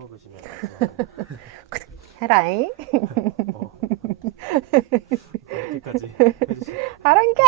먹으시면 해라잉. 이렇게까지 해주시. 하란 게.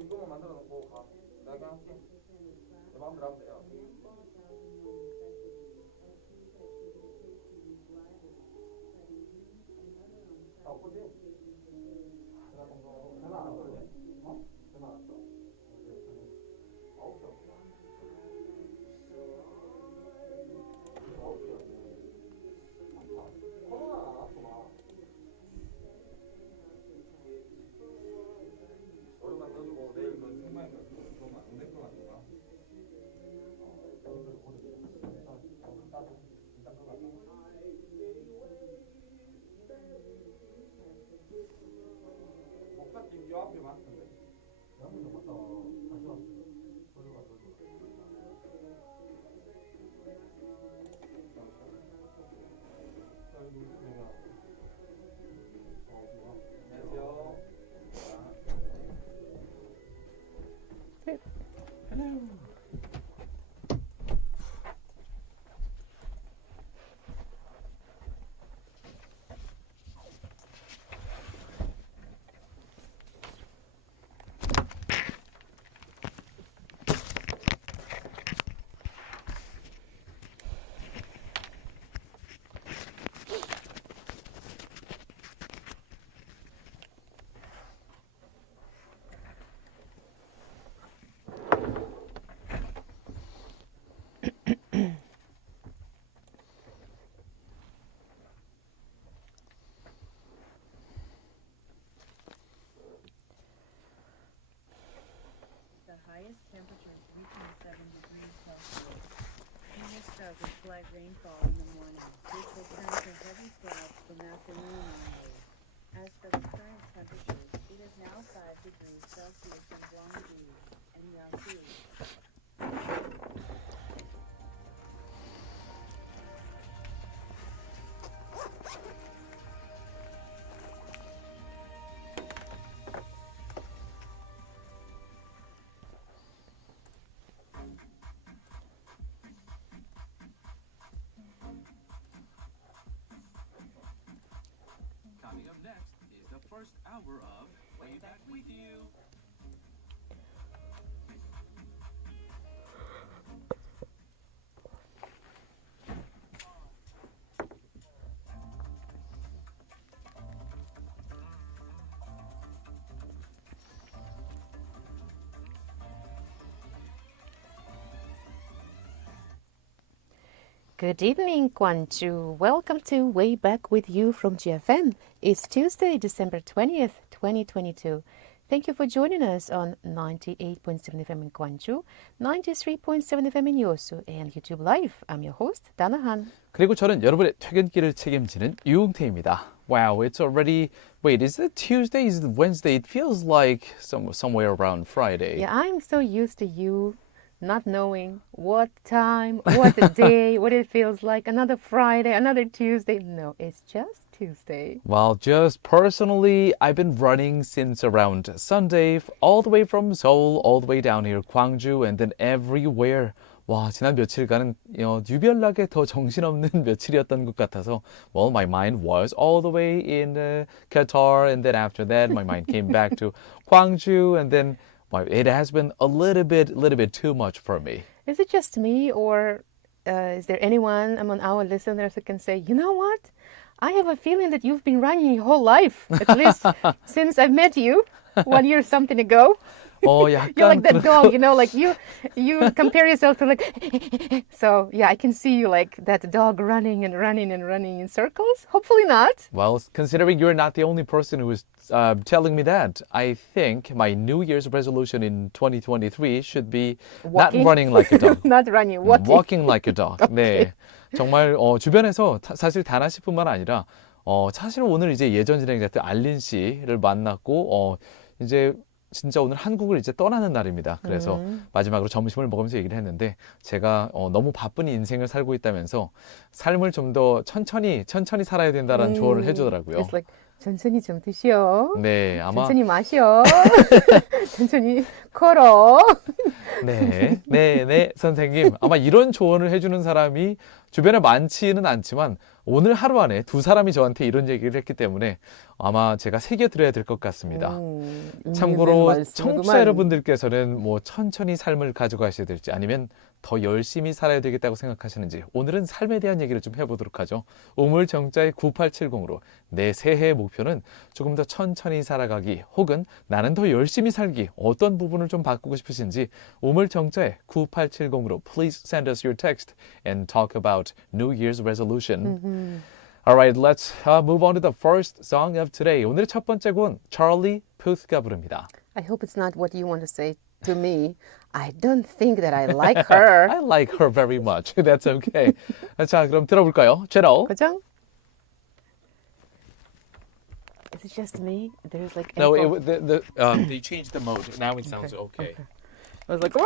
이거만 만들어 놓고 가. 나 그냥 할게. 내 마음대로 하면 돼요. 그지? 전화 안 왔거든? 전화 안 왔어? 코로나 안 왔구나. 오랜만 떠주고 내일 그 생방에 그러면 안 될 것 같은가? 목사님 요 앞에 맞던데. 양도 갔다 다시 왔어요. 소리가 안녕하세요. The highest temperatures reaching 7 degrees Celsius. We will start with slight rainfall in the morning, which will turn to heavy clouds from afternoon onward. As for the current temperatures, it is now 5 degrees Celsius in Gwangju and Yansu. Coming up next is the first hour of Way Back With You. Good evening, Gwangju. Welcome to Way Back With You from GFM. It's Tuesday, December 20th, 2022. Thank you for joining us on 98.7 FM in Gwangju, 93.7 FM in Yosu, and YouTube Live. I'm your host, 다나한. 그리고 저는 여러분의 퇴근길을 책임지는 유웅태입니다. Wow, it's already... Wait, is it Tuesday? Is it Wednesday? It feels like somewhere around Friday. Yeah, I'm so used to you not knowing what time, what day, what it feels like. Another Friday, another Tuesday. No, it's just Tuesday. Well, just personally, I've been running since around Sunday, all the way from Seoul, all the way down here, Gwangju, and then everywhere. 와, 지난 며칠간은 유별나게 더 정신없는 며칠이었던 것 같아서 well, my mind was all the way in Qatar, and then after that, my mind came back to Gwangju, and then well, it has been a little bit too much for me. Is it just me, or is there anyone among our listeners who can say, you know what? I have a feeling that you've been running your whole life, at least since I've met you 1 year something ago. 약간 You're like that dog, like you compare yourself to like, so yeah, I can see you like that dog running and running and running in circles. Hopefully not. Well, considering you're not the only person who is telling me that, I think my New Year's resolution in 2023 should be Walking? not running like a dog. Not running, walking. Walking like a dog. 네, 정말 주변에서 사실 다나 씨뿐만 아니라 사실 오늘 이제 예전 진행자였던 알린 씨를 만났고 이제 진짜 오늘 한국을 이제 떠나는 날입니다. 그래서 마지막으로 점심을 먹으면서 얘기를 했는데 제가 너무 바쁜 인생을 살고 있다면서 삶을 좀 더 천천히 살아야 된다라는 조언을 해주더라고요. It's like 천천히 좀 드시오. 네, 아마 천천히 마셔. 천천히 걸어. 네, 선생님. 아마 이런 조언을 해주는 사람이 주변에 많지는 않지만 오늘 하루 안에 두 사람이 저한테 이런 얘기를 했기 때문에 아마 제가 새겨드려야 될 것 같습니다. 참고로 청취자 여러분들께서는 뭐 천천히 삶을 가져가셔야 될지 아니면 더 열심히 살아야 되겠다고 생각하시는지 오늘은 삶에 대한 얘기를 좀 해보도록 하죠. 우물정자의 9870으로 내 새해 목표는 조금 더 천천히 살아가기 혹은 나는 더 열심히 살기 어떤 부분을 좀 바꾸고 싶으신지 우물정자의 9870으로 please send us your text and talk about New Year's resolution. Alright, let's move on to the first song of today. 오늘의 첫 번째 곡은 Charlie Puth가 부릅니다. I hope it's not what you want to say to me. I don't think that I like her. I like her very much. That's okay. 자, 그럼 들어볼까요? 제로. 그죠? Is it just me? There's like No, echo. they changed the mode. Now it sounds okay. I was like, "Wah!"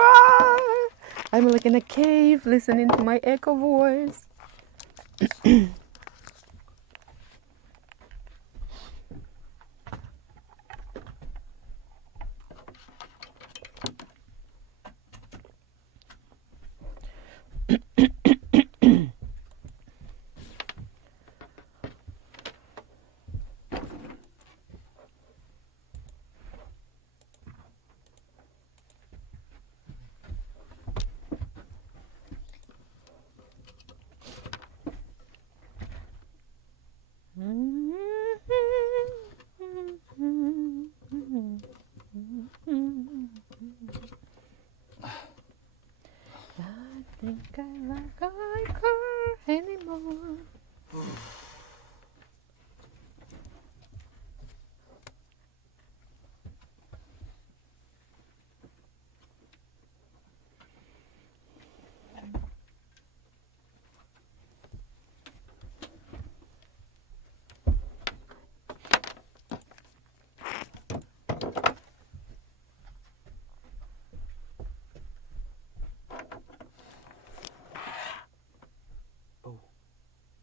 I'm like in a cave listening to my echo voice. I think I like her anymore.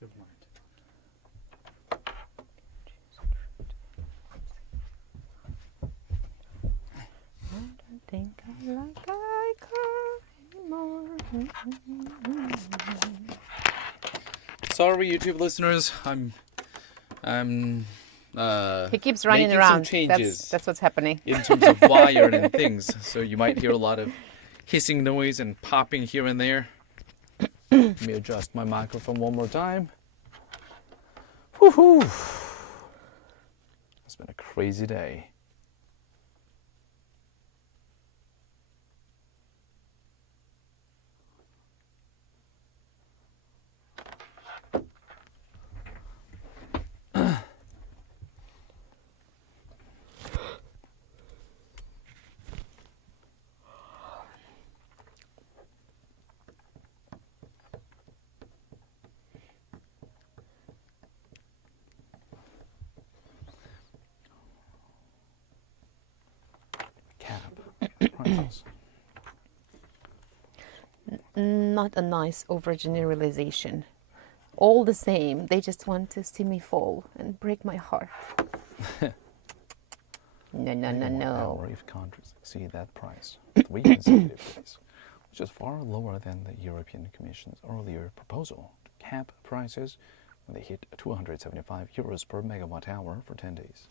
Never mind. I don't think I like her anymore. Sorry, YouTube listeners. He keeps running making around. some changes That's what's happening. in terms of wire and things. So you might hear a lot of hissing noise and popping here and there. Let me adjust my microphone one more time. Woohoo! It's been a crazy day. prices. Not a nice overgeneralization. All the same, they just want to see me fall and break my heart. No. Or if countries exceed that price 3 consecutive days, which is far lower than the European Commission's earlier proposal to cap prices when they hit 275 euros per megawatt hour for 10 days.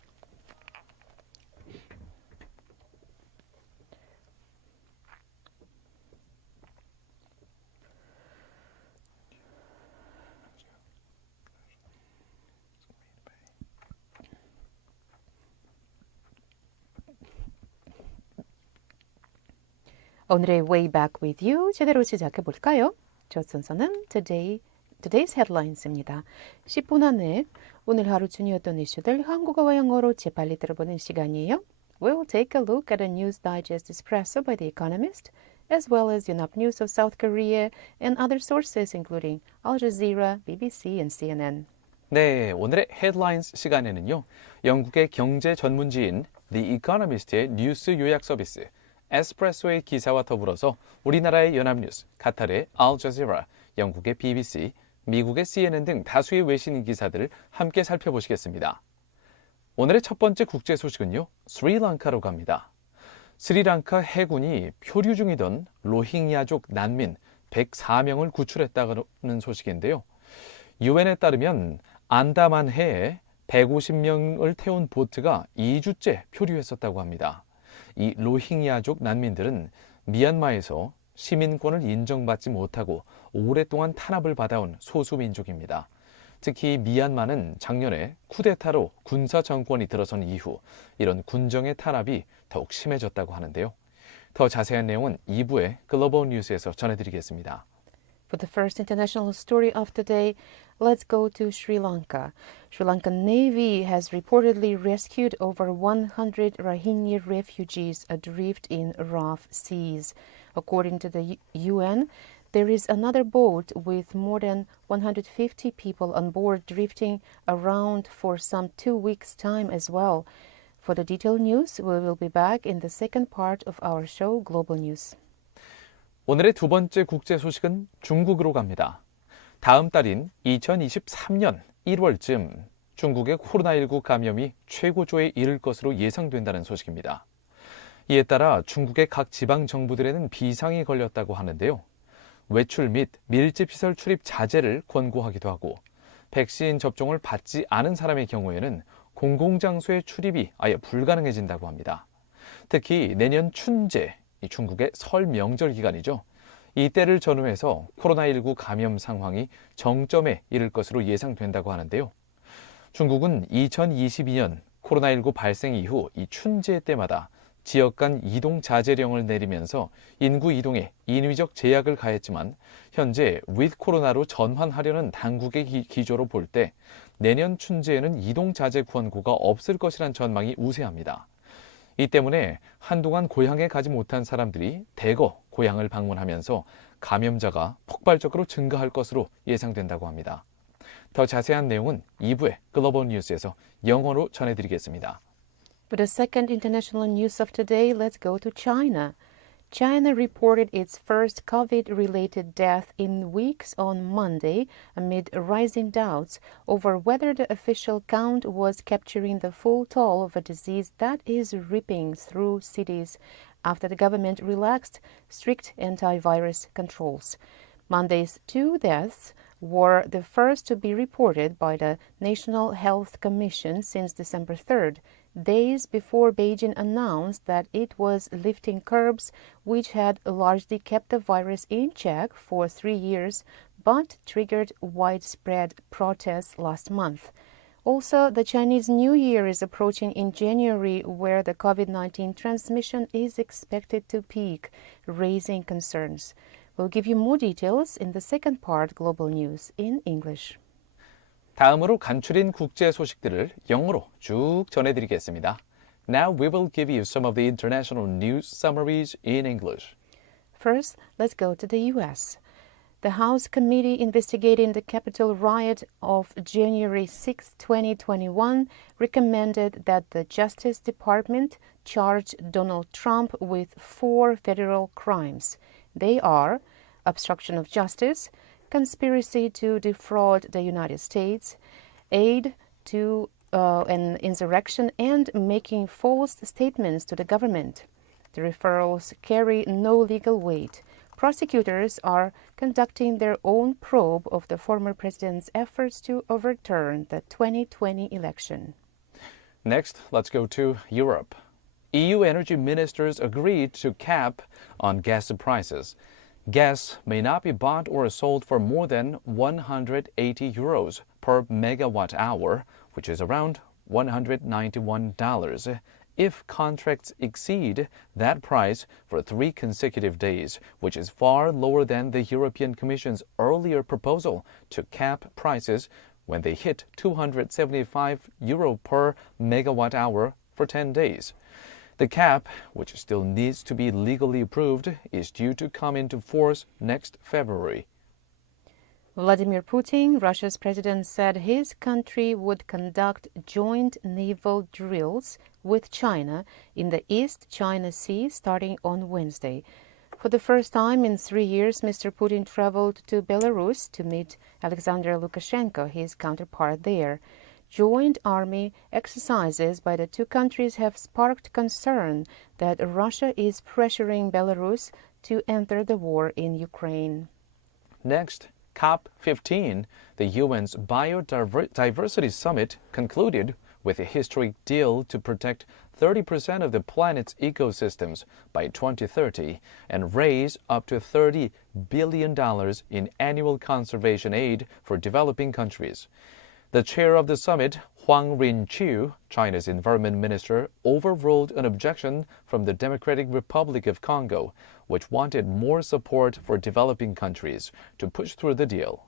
오늘의 Way Back with You 제대로 시작해 볼까요? 첫 순서는 Today's Headlines입니다. 10분 안에 오늘 하루 중요했던 이슈들 한국어와 영어로 재빨리 들어보는 시간이에요. We'll take a look at a news digest espresso by The Economist, as well as UNAP news of South Korea and other sources including Al Jazeera, BBC and CNN. 네, 오늘의 Headlines 시간에는요. 영국의 경제 전문지인 The Economist의 뉴스 요약 서비스 에스프레소의 기사와 더불어서 우리나라의 연합뉴스, 카타르의 Al Jazeera, 영국의 BBC, 미국의 CNN 등 다수의 외신 기사들을 함께 살펴보시겠습니다. 오늘의 첫 번째 국제 소식은요. 스리랑카로 갑니다. 스리랑카 해군이 표류 중이던 로힝야족 난민 104명을 구출했다는 소식인데요. 유엔에 따르면 안다만해에 150명을 태운 보트가 2주째 표류했었다고 합니다. 이 로힝야족 난민들은 미얀마에서 시민권을 인정받지 못하고 오랫동안 탄압을 받아온 소수민족입니다. 특히 미얀마는 작년에 쿠데타로 군사 정권이 들어선 이후 이런 군정의 탄압이 더욱 심해졌다고 하는데요. 더 자세한 내용은 2부의 글로벌 뉴스에서 전해드리겠습니다. For the first international story of the day, let's go to Sri Lanka. Sri Lankan Navy has reportedly rescued over 100 Rohingya refugees adrift in rough seas. According to the UN, there is another boat with more than 150 people on board drifting around for some 2 weeks' time as well. For the detailed news, we will be back in the second part of our show, Global News. 오늘의 두 번째 국제 소식은 중국으로 갑니다. 다음 달인 2023년 1월쯤 중국의 코로나19 감염이 최고조에 이를 것으로 예상된다는 소식입니다. 이에 따라 중국의 각 지방 정부들에는 비상이 걸렸다고 하는데요. 외출 및 밀집시설 출입 자제를 권고하기도 하고 백신 접종을 받지 않은 사람의 경우에는 공공장소의 출입이 아예 불가능해진다고 합니다. 특히 내년 춘제, 중국의 설 명절 기간이죠. 이때를 전후해서 코로나19 감염 상황이 정점에 이를 것으로 예상된다고 하는데요. 중국은 2022년 코로나19 발생 이후 이 춘제 때마다 지역 간 이동 자제령을 내리면서 인구 이동에 인위적 제약을 가했지만 현재 with 코로나로 전환하려는 당국의 기조로 볼 때 내년 춘제에는 이동 자제 권고가 없을 것이란 전망이 우세합니다. 이 때문에 한동안 고향에 가지 못한 사람들이 대거 고향을 방문하면서 감염자가 폭발적으로 증가할 것으로 예상된다고 합니다. 더 자세한 내용은 2부의 글로벌 뉴스에서 영어로 전해드리겠습니다. For the second international news of today, let's go to China. China reported its first COVID-related death in weeks on Monday amid rising doubts over whether the official count was capturing the full toll of a disease that is ripping through cities after the government relaxed strict antivirus controls. Monday's 2 deaths were the first to be reported by the National Health Commission since December 3rd, days before Beijing announced that it was lifting curbs which had largely kept the virus in check for 3 years but triggered widespread protests last month. Also, the Chinese New Year is approaching in January, where the COVID-19 transmission is expected to peak, raising concerns. We'll give you more details in the second part, Global News in English. 다음으로 간추린 국제 소식들을 영어로 쭉 전해드리겠습니다. Now we will give you some of the international news summaries in English. First, let's go to the U.S. The House committee investigating the Capitol riot of January 6, 2021 recommended that the Justice Department charge Donald Trump with 4 federal crimes. They are obstruction of justice, conspiracy to defraud the United States, aid to an insurrection, and making false statements to the government. The referrals carry no legal weight. Prosecutors are conducting their own probe of the former president's efforts to overturn the 2020 election. Next, let's go to Europe. EU energy ministers agreed to cap on gas prices. Gas may not be bought or sold for more than 180 euros per megawatt hour, which is around $191, if contracts exceed that price for 3 consecutive days, which is far lower than the European Commission's earlier proposal to cap prices when they hit 275 euro per megawatt hour for 10 days. The cap, which still needs to be legally approved, is due to come into force next February. Vladimir Putin, Russia's president, said his country would conduct joint naval drills with China in the East China Sea starting on Wednesday. For the first time in 3 years, Mr. Putin traveled to Belarus to meet Alexander Lukashenko, his counterpart there. Joint army exercises by the two countries have sparked concern that Russia is pressuring Belarus to enter the war in Ukraine. Next, COP15, the UN's Biodiversity Summit, concluded with a historic deal to protect 30% of the planet's ecosystems by 2030 and raise up to $30 billion in annual conservation aid for developing countries. The chair of the summit, Gwangju, China's environment minister, overruled an objection from the Democratic Republic of Congo, which wanted more support for developing countries to push through the deal.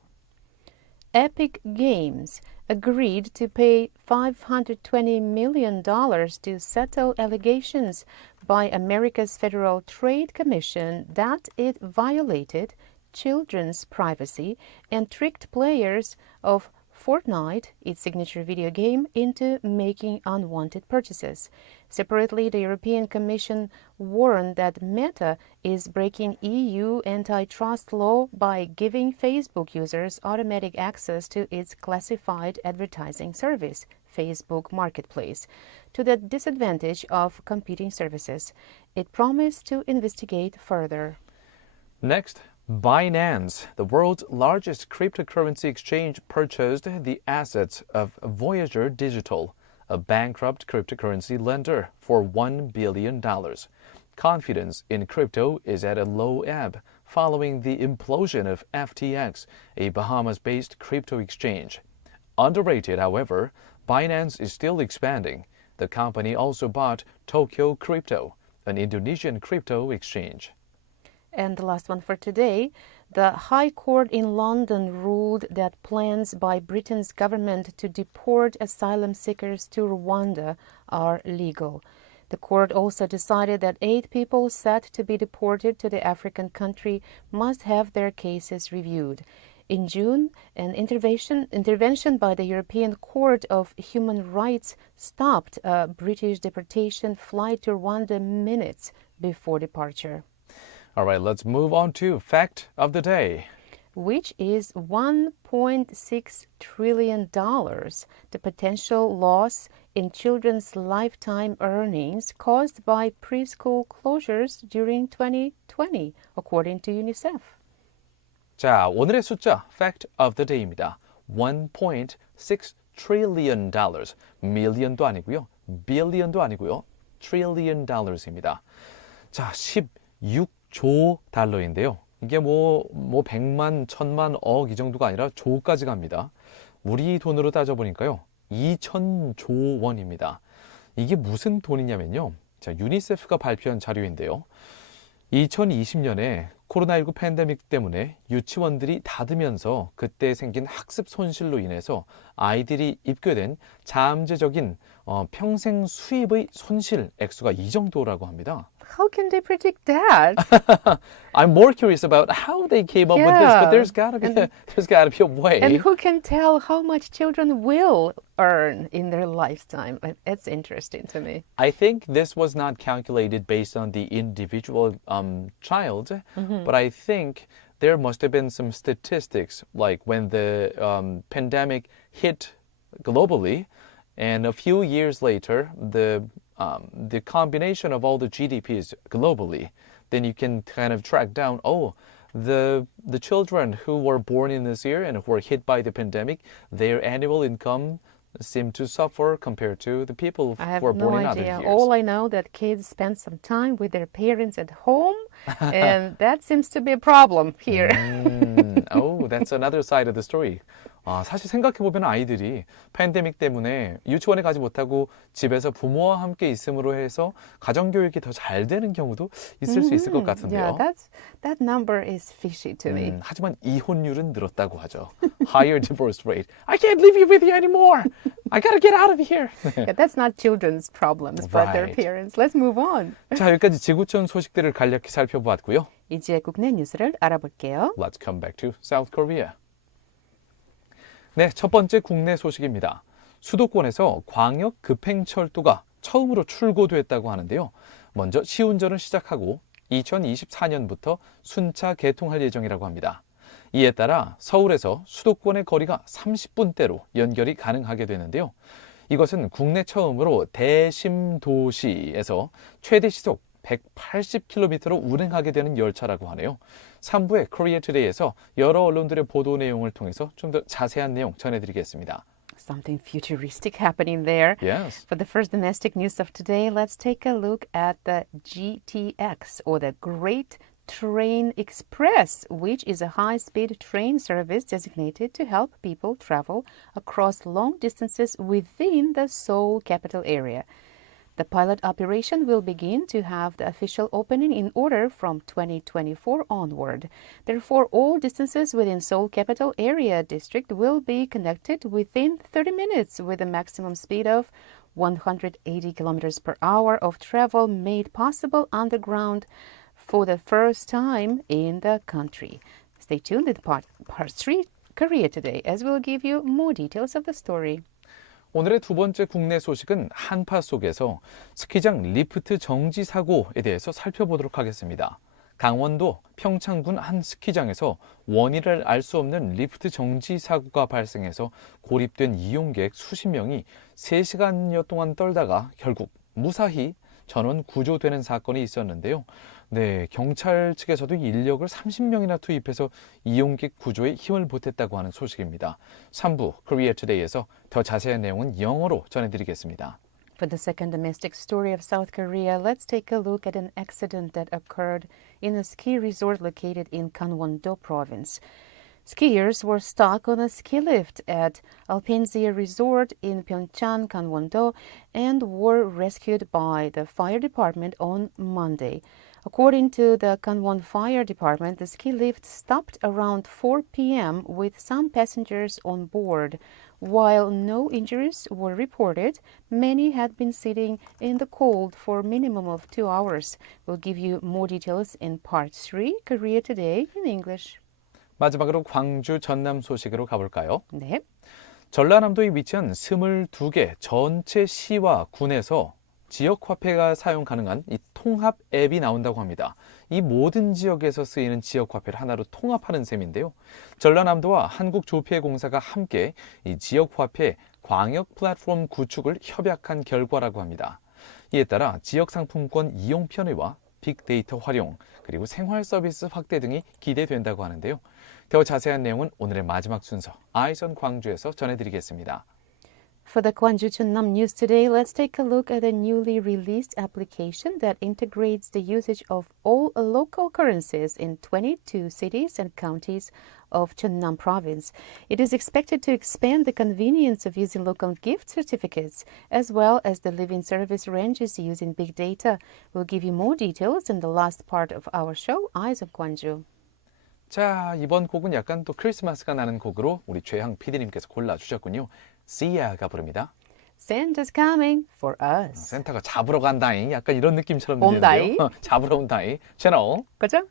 Epic Games agreed to pay $520 million to settle allegations by America's Federal Trade Commission that it violated children's privacy and tricked players of Fortnite, its signature video game, into making unwanted purchases. Separately, the European Commission warned that Meta is breaking EU antitrust law by giving Facebook users automatic access to its classified advertising service, Facebook Marketplace, to the disadvantage of competing services. It promised to investigate further. Next, Binance, the world's largest cryptocurrency exchange, purchased the assets of Voyager Digital, a bankrupt cryptocurrency lender, for $1 billion. Confidence in crypto is at a low ebb following the implosion of FTX, a Bahamas-based crypto exchange. Underrated, however, Binance is still expanding. The company also bought Tokyo Crypto, an Indonesian crypto exchange. And the last one for today, the High Court in London ruled that plans by Britain's government to deport asylum seekers to Rwanda are legal. The court also decided that 8 people set to be deported to the African country must have their cases reviewed. In June, an intervention by the European Court of Human Rights stopped a British deportation flight to Rwanda minutes before departure. All right, let's move on to Fact of the Day, which is $1.6 trillion, the potential loss in children's lifetime earnings caused by preschool closures during 2020, according to UNICEF. 자, 오늘의 숫자 Fact of the Day입니다. $1.6 trillion, million도 아니고요, billion도 아니고요, trillion$입니다. 자, 16조 달러인데요. 이게 뭐 100만, 1000만, 억 이 정도가 아니라 조까지 갑니다. 우리 돈으로 따져보니까요, 2000조 원입니다. 이게 무슨 돈이냐면요. 자, 유니세프가 발표한 자료인데요. 2020년에 코로나19 팬데믹 때문에 유치원들이 닫으면서 그때 생긴 학습 손실로 인해서 아이들이 입게 된 잠재적인 평생 수입의 손실 액수가 이 정도라고 합니다. How can they predict that? I'm more curious about how they came up with this, but Yeah. there's gotta be a way. And who can tell how much children will earn in their lifetime? It's interesting to me. I think this was not calculated based on the individual child, but I think there must have been some statistics, like when the pandemic hit globally, and a few years later, the combination of all the GDPs globally, then you can kind of track down, the children who were born in this year and who were hit by the pandemic, their annual income seemed to suffer compared to the people I have who were no born in other idea. years. All I know that kids spend some time with their parents at home, and that seems to be a problem here. That's another side of the story. 사실 생각해보면 아이들이 팬데믹 때문에 유치원에 가지 못하고 집에서 부모와 함께 있음으로 해서 가정교육이 더 잘 되는 경우도 있을 수 있을 것 같은데요. Yeah, that number is fishy to me. 하지만 이혼율은 늘었다고 하죠. Higher divorce rate. I can't live here with you anymore. I gotta get out of here. Yeah, that's not children's problems, but their Right. parents. Let's move on. 자, 여기까지 지구촌 소식들을 간략히 살펴보았고요. 이제 국내 뉴스를 알아볼게요. Let's come back to South Korea. 네, 첫 번째 국내 소식입니다. 수도권에서 광역 급행철도가 처음으로 출고됐다고 하는데요. 먼저 시운전을 시작하고 2024년부터 순차 개통할 예정이라고 합니다. 이에 따라 서울에서 수도권의 거리가 30분대로 연결이 가능하게 되는데요. 이것은 국내 처음으로 대심도시에서 최대 시속 180km로 운행하게 되는 열차라고 하네요. 3부의 Korea Today에서 여러 언론들의 보도 내용을 통해서 좀 더 자세한 내용 전해드리겠습니다. Something futuristic happening there. Yes. For the first domestic news of today, let's take a look at the GTX, or the Great Train Express, which is a high-speed train service designated to help people travel across long distances within the Seoul capital area. The pilot operation will begin to have the official opening in order from 2024 onward. Therefore, all distances within Seoul Capital Area District will be connected within 30 minutes with a maximum speed of 180 kilometers per hour of travel made possible underground for the first time in the country. Stay tuned in part 3, Korea Today, as we'll give you more details of the story. 오늘의 두 번째 국내 소식은 한파 속에서 스키장 리프트 정지 사고에 대해서 살펴보도록 하겠습니다. 강원도 평창군 한 스키장에서 원인을 알 수 없는 리프트 정지 사고가 발생해서 고립된 이용객 수십 명이 3시간여 동안 떨다가 결국 무사히 전원 구조되는 사건이 있었는데요. 네, 경찰 측에서도 인력을 30명이나 투입해서 이용객 구조에 힘을 보탰다고 하는 소식입니다. 3부 Korea Today에서 더 자세한 내용은 영어로 전해드리겠습니다. For the second domestic story of South Korea, let's take a look at an accident that occurred in a ski resort located in Gangwon-do province. Skiers were stuck on a ski lift at Alpenzia Resort in Pyeongchang, Gangwon-do, and were rescued by the fire department on Monday. According to the Gangwon Fire Department, the ski lift stopped around 4 p.m. with some passengers on board. While no injuries were reported, many had been sitting in the cold for a minimum of 2 hours. We'll give you more details in Part 3, Korea Today in English. 마지막으로 광주 전남 소식으로 가볼까요? 네. 전라남도에 위치한 22개 전체 시와 군에서 지역 화폐가 사용 가능한 이 통합 앱이 나온다고 합니다. 이 모든 지역에서 쓰이는 지역 화폐를 하나로 통합하는 셈인데요. 전라남도와 한국조폐공사가 함께 이 지역 화폐 광역 플랫폼 구축을 협약한 결과라고 합니다. 이에 따라 지역 상품권 이용 편의와 빅데이터 활용, 그리고 생활 서비스 확대 등이 기대된다고 하는데요. 더 자세한 내용은 오늘의 마지막 순서 Eyes on 광주에서 전해드리겠습니다. For the Gwangju-전남 news today, let's take a look at a newly released application that integrates the usage of all local currencies in 22 cities and counties of Jeonnam province. It is expected to expand the convenience of using local gift certificates, as well as the living service ranges using big data. We'll give you more details in the last part of our show, Eyes on Gwangju. 자, 이번 곡은 약간 또 크리스마스가 나는 곡으로 우리 최향 PD님께서 골라주셨군요. 시아가 부릅니다. Santa's coming for us. 센타가 잡으러 간다잉. 약간 이런 느낌처럼 온다잉? 들리는데요. 잡으러 온다잉. 채널. 그죠?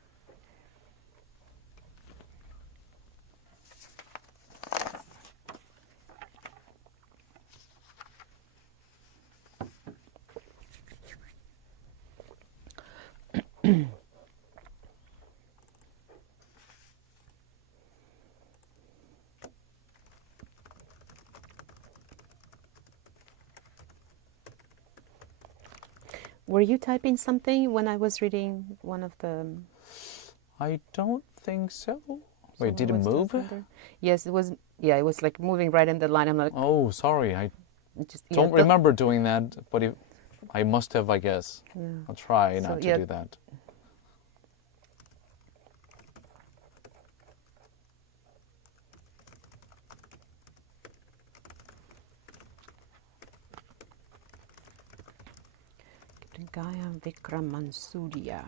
Were you typing something when I was reading one of the... I don't think so. Wait, did it was move? just under- Yes, it was. Yeah, it was like moving right in the line. I'm like, Oh, sorry. I just yeah, don't remember doing that, but I must have, I guess. Yeah. I'll try So, not to yeah. do that. Gaya Vikramansudia.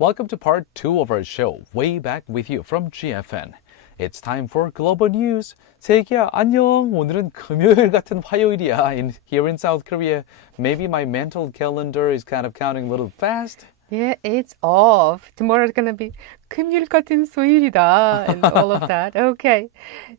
Welcome to part 2 of our show, Way Back with You from GFN. It's time for global news. 세기야, 안녕. 오늘은 금요일 같은 화요일이야. Here in South Korea, maybe my mental calendar is kind of counting a little fast. Yeah, it's off. Tomorrow's gonna be 금요일 같은 수요일이다. And all of that. Okay.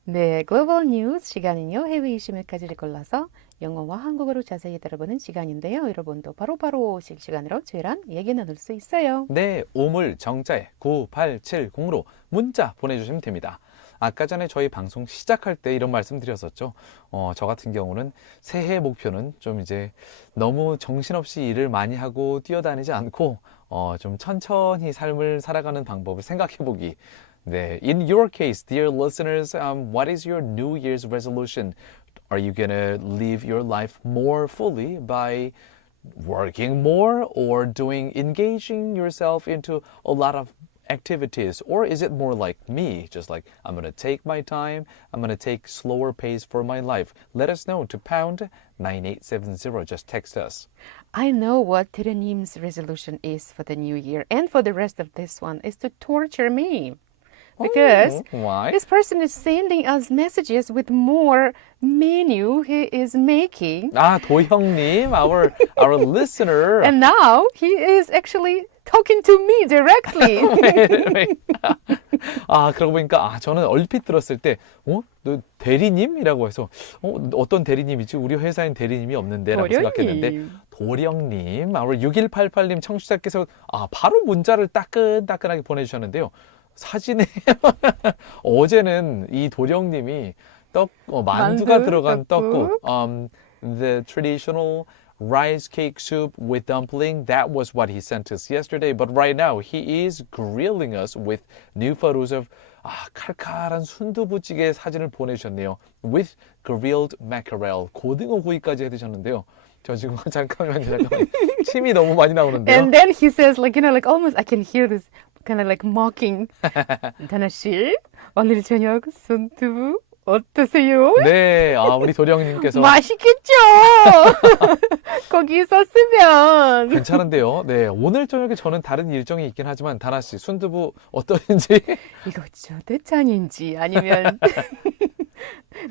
네, 글로벌 뉴스 시간은요. 해외 이슈 몇 가지를 골라서 영어와 한국어로 자세히 들어보는 시간인데요. 여러분도 바로바로 실시간으로 저희랑 얘기 나눌 수 있어요. 네, 오물 정자에 9870으로 문자 보내주시면 됩니다. 아까 전에 저희 방송 시작할 때 이런 말씀 드렸었죠. 저 같은 경우는 새해 목표는 좀 이제 너무 정신없이 일을 많이 하고 뛰어다니지 않고 좀 천천히 삶을 살아가는 방법을 생각해보기. 네, in your case, dear listeners, what is your New Year's resolution? Are you gonna live your life more fully by working more or engaging yourself into a lot of activities? Or is it more like me, just like I'm going to take my time, I'm going to take slower pace for my life? Let us know to pound 9870. Just text us. I know what Terenim's resolution is for the new year and for the rest of this one is to torture me. Because why? this person is sending us messages with more menu he is making. 도형님, our listener. And now he is actually talking to me directly. wait. 그러고 보니까 저는 얼핏 들었을 때 너 대리님이라고 해서 어떤 대리님이지? 우리 회사엔 대리님이 없는데라고 생각했는데 도령님, our 6188님 청취자께서 바로 문자를 따끈따끈하게 보내주셨는데요. 사진에 어제는 이 도령님이 만두가 들어간 떡국, the traditional rice cake soup with dumpling. That was what he sent us yesterday. But right now he is grilling us with new photos of 칼칼한 순두부찌개 사진을 보내주셨네요. With grilled mackerel. 고등어 구이까지 해드셨는데요. 저 지금 잠깐만요. 침이 너무 많이 나오는데요. And then he says, like, you know, like almost I can hear this kind of like mocking. 다나 씨, 오늘 저녁 순두부 어떠세요? 네, 우리 도령님께서 맛있겠죠? 거기 있었으면. 괜찮은데요. 네, 오늘 저녁에 저는 다른 일정이 있긴 하지만 다나 씨 순두부 어떠신지? 이거 저대 찬인지 아니면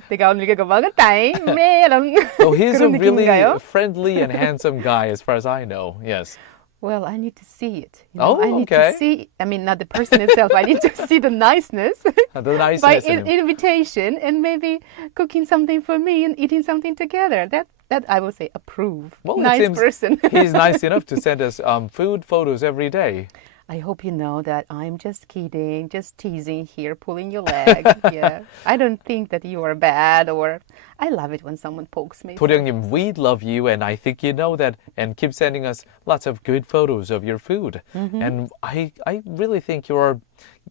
내가 오늘 이거 먹었다잉. He's a 그런 really 느낌인가요? friendly and handsome guy as far as I know. Yes. Well, I need to see it. You know, Oh, I need okay. to see, I mean, not the person itself. I need to see the niceness The by niceness in him. invitation and maybe cooking something for me and eating something together. That I will say approve. Well, it nice seems person. He's nice enough to send us food photos every day. I hope you know that I'm just kidding, just teasing here, pulling your leg. Yeah. I don't think that you are bad or I love it when someone pokes me. 도령님, we love you and I think you know that and keep sending us lots of good photos of your food. And I really think you're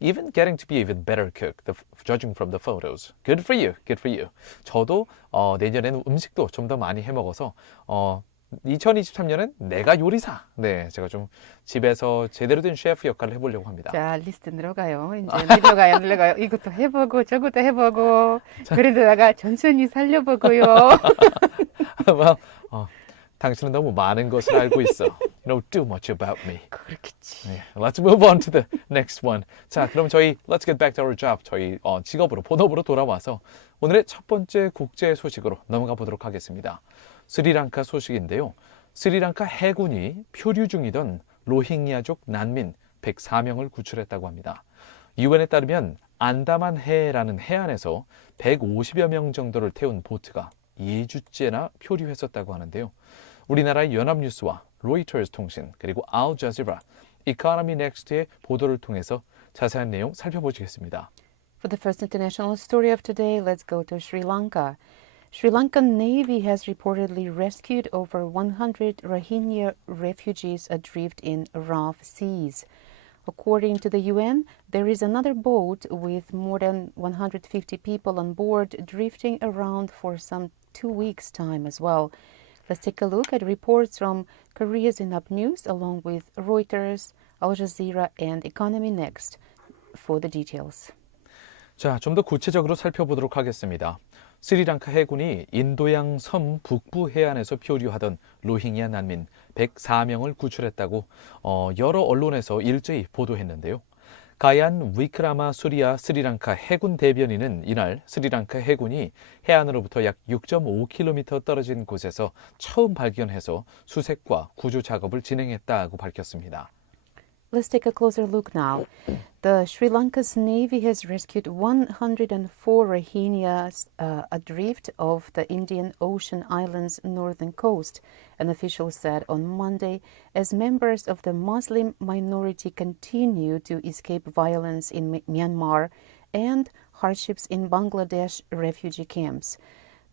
even getting to be even better cook, judging from the photos. Good for you. Good for you. 저도 내년에는 음식도 좀 더 많이 해 먹어서 2023년은 내가 요리사. 네, 제가 좀 집에서 제대로 된 셰프 역할을 해보려고 합니다. 자, 리스트 늘어가요. 이제 늘어가요. 이것도 해보고 저것도 해보고 그러다가 천천히 살려보고요. well, 당신은 너무 많은 것을 알고 있어. You know too much about me. 그렇겠지. 네, let's move on to the next one. 자, 그럼 저희 let's get back to our job. 저희 직업으로 본업으로 돌아와서 오늘의 첫 번째 국제 소식으로 넘어가 보도록 하겠습니다. 스리랑카 소식인데요. 스리랑카 해군이 표류 중이던 로힝야족 난민 104명을 구출했다고 합니다. 유엔에 따르면 안다만 해라는 해안에서 150여 명 정도를 태운 보트가 2주째나 표류했었다고 하는데요. 우리나라의 연합뉴스와 로이터스 통신 그리고 알자지라, 이코노미 넥스트의 보도를 통해서 자세한 내용 살펴보시겠습니다. For the first international story of today, let's go to Sri Lanka. Sri Lankan Navy has reportedly rescued over 100 Rohingya refugees adrift in rough seas. According to the UN, there is another boat with more than 150 people on board drifting around for some 2 weeks' time as well. Let's take a look at reports from Korea's Enough News along with Reuters, Al Jazeera and Economy Next for the details. 자, 좀 더 구체적으로 살펴보도록 하겠습니다. 스리랑카 해군이 인도양 섬 북부 해안에서 표류하던 로힝야 난민 104명을 구출했다고 여러 언론에서 일제히 보도했는데요. 가얀 위크라마 수리아 스리랑카 해군 대변인은 이날 스리랑카 해군이 해안으로부터 약 6.5km 떨어진 곳에서 처음 발견해서 수색과 구조 작업을 진행했다고 밝혔습니다. Let's take a closer look now. The Sri Lanka's Navy has rescued 104 Rohingyas adrift off the Indian Ocean island's northern coast, an official said on Monday, as members of the Muslim minority continue to escape violence in Myanmar and hardships in Bangladesh refugee camps.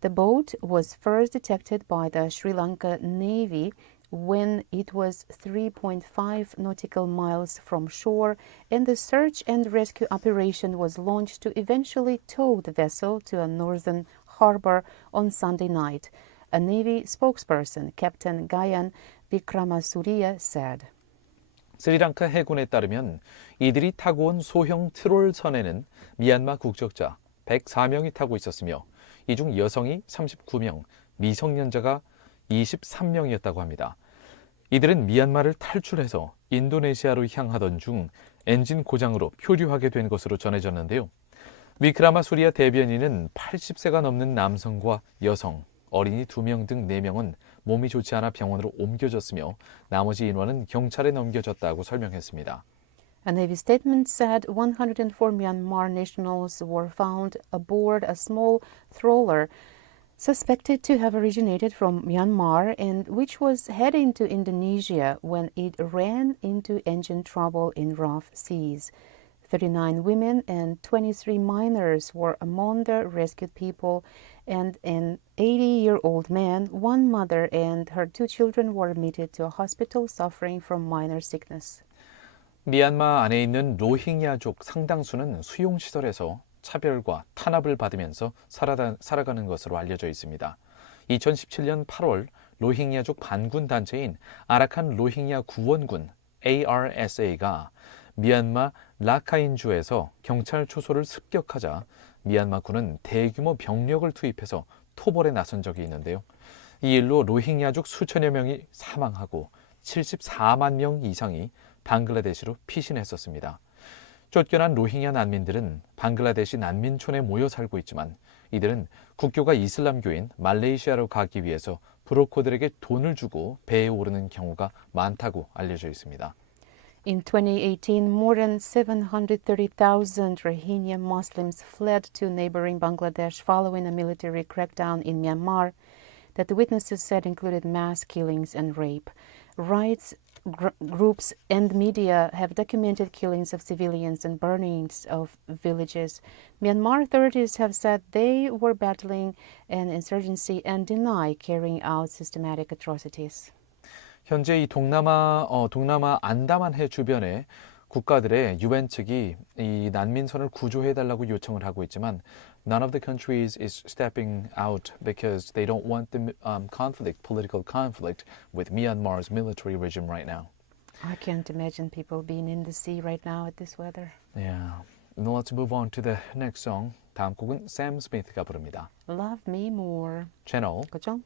The boat was first detected by the Sri Lanka Navy when it was 3.5 nautical miles from shore, and the search and rescue operation was launched to eventually tow the vessel to a northern harbor on Sunday night. A Navy spokesperson, Captain Gayan Vikramasuriya, said. 스리랑카 해군에 따르면 이들이 타고 온 소형 트롤선에는 미얀마 국적자 104명이 타고 있었으며 이 중 여성이 39명, 미성년자가 23명이었다고 합니다. 이들은 미얀마를 탈출해서 인도네시아로 향하던 중 엔진 고장으로 표류하게 된 것으로 전해졌는데요. 위크라마 수리아 대변인은 80세가 넘는 남성과 여성, 어린이 2명 등 4명은 몸이 좋지 않아 병원으로 옮겨졌으며 나머지 인원은 경찰에 넘겨졌다고 설명했습니다. A Navy statement said 104 Myanmar nationals were found aboard a small trawler suspected to have originated from Myanmar and which was heading to Indonesia when it ran into engine trouble in rough seas. 39 women and 23 minors were among the rescued people, and an 80-year-old man, one mother, and her 2 children were admitted to a hospital suffering from minor sickness. 미얀마 안에 있는 로힝야족 상당수는 수용시설에서 차별과 탄압을 받으면서 살아가는 것으로 알려져 있습니다. 2017년 8월 로힝야족 반군 단체인 아라칸 로힝야 구원군 ARSA가 미얀마 라카인주에서 경찰 초소를 습격하자 미얀마군은 대규모 병력을 투입해서 토벌에 나선 적이 있는데요. 이 일로 로힝야족 수천여 명이 사망하고 74만 명 이상이 방글라데시로 피신했었습니다. 쫓겨난 로힝야 난민들은 방글라데시 난민촌에 모여 살고 있지만 이들은 국교가 이슬람교인 말레이시아로 가기 위해서 브로커들에게 돈을 주고 배에 오르는 경우가 많다고 알려져 있습니다. In 2018, more than 730,000 Rohingya Muslims fled to neighboring Bangladesh following a military crackdown in Myanmar that the witnesses said included mass killings and rape. Rights groups and media have documented killings of civilians and burnings of villages. Myanmar authorities have said they were battling an insurgency and deny carrying out systematic atrocities. 현재 이 동남아 안다만해 주변의 국가들의 유엔 측이 이 난민선을 구조해달라고 요청을 하고 있지만 none of the countries is stepping out because they don't want the political conflict with Myanmar's military regime right now. I can't imagine people being in the sea right now at this weather. Yeah. Now let's move on to the next song. 다음 곡은 샘 스미스가 부릅니다. Love me more. 채널 그죠?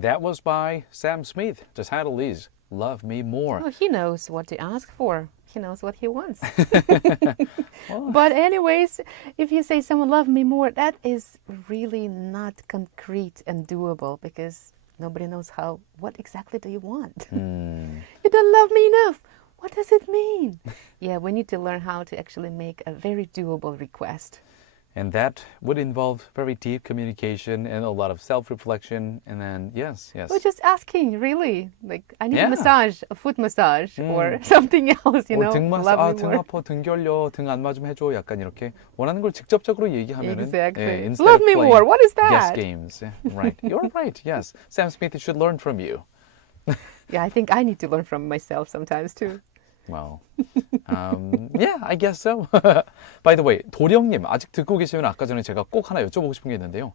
That was by Sam Smith. The title is Love Me More. Oh, he knows what to ask for. He knows what he wants. But anyways, if you say someone love me more, that is really not concrete and doable because nobody knows what exactly do you want? You don't love me enough. What does it mean? Yeah, we need to learn how to actually make a very doable request. And that would involve very deep communication and a lot of self-reflection. And then, yes. Or just asking, really. Like, I need Yeah. a massage, a foot massage, or something else, you know. 등 love me 등 more. 아파, 등 결려, 등 안 맞으면 해줘. 약간 이렇게 원하는 걸 직접적으로 얘기하면은 Exactly. instead Love of me playing more. What is guess that? games. Right. You're right. Yes. Sam Smith should learn from you. Yeah, I think I need to learn from myself sometimes too. Well, yeah, I guess so. By the way, 도령님 아직 듣고 계시면 아까 전에 제가 꼭 하나 여쭤보고 싶은 게 있는데요.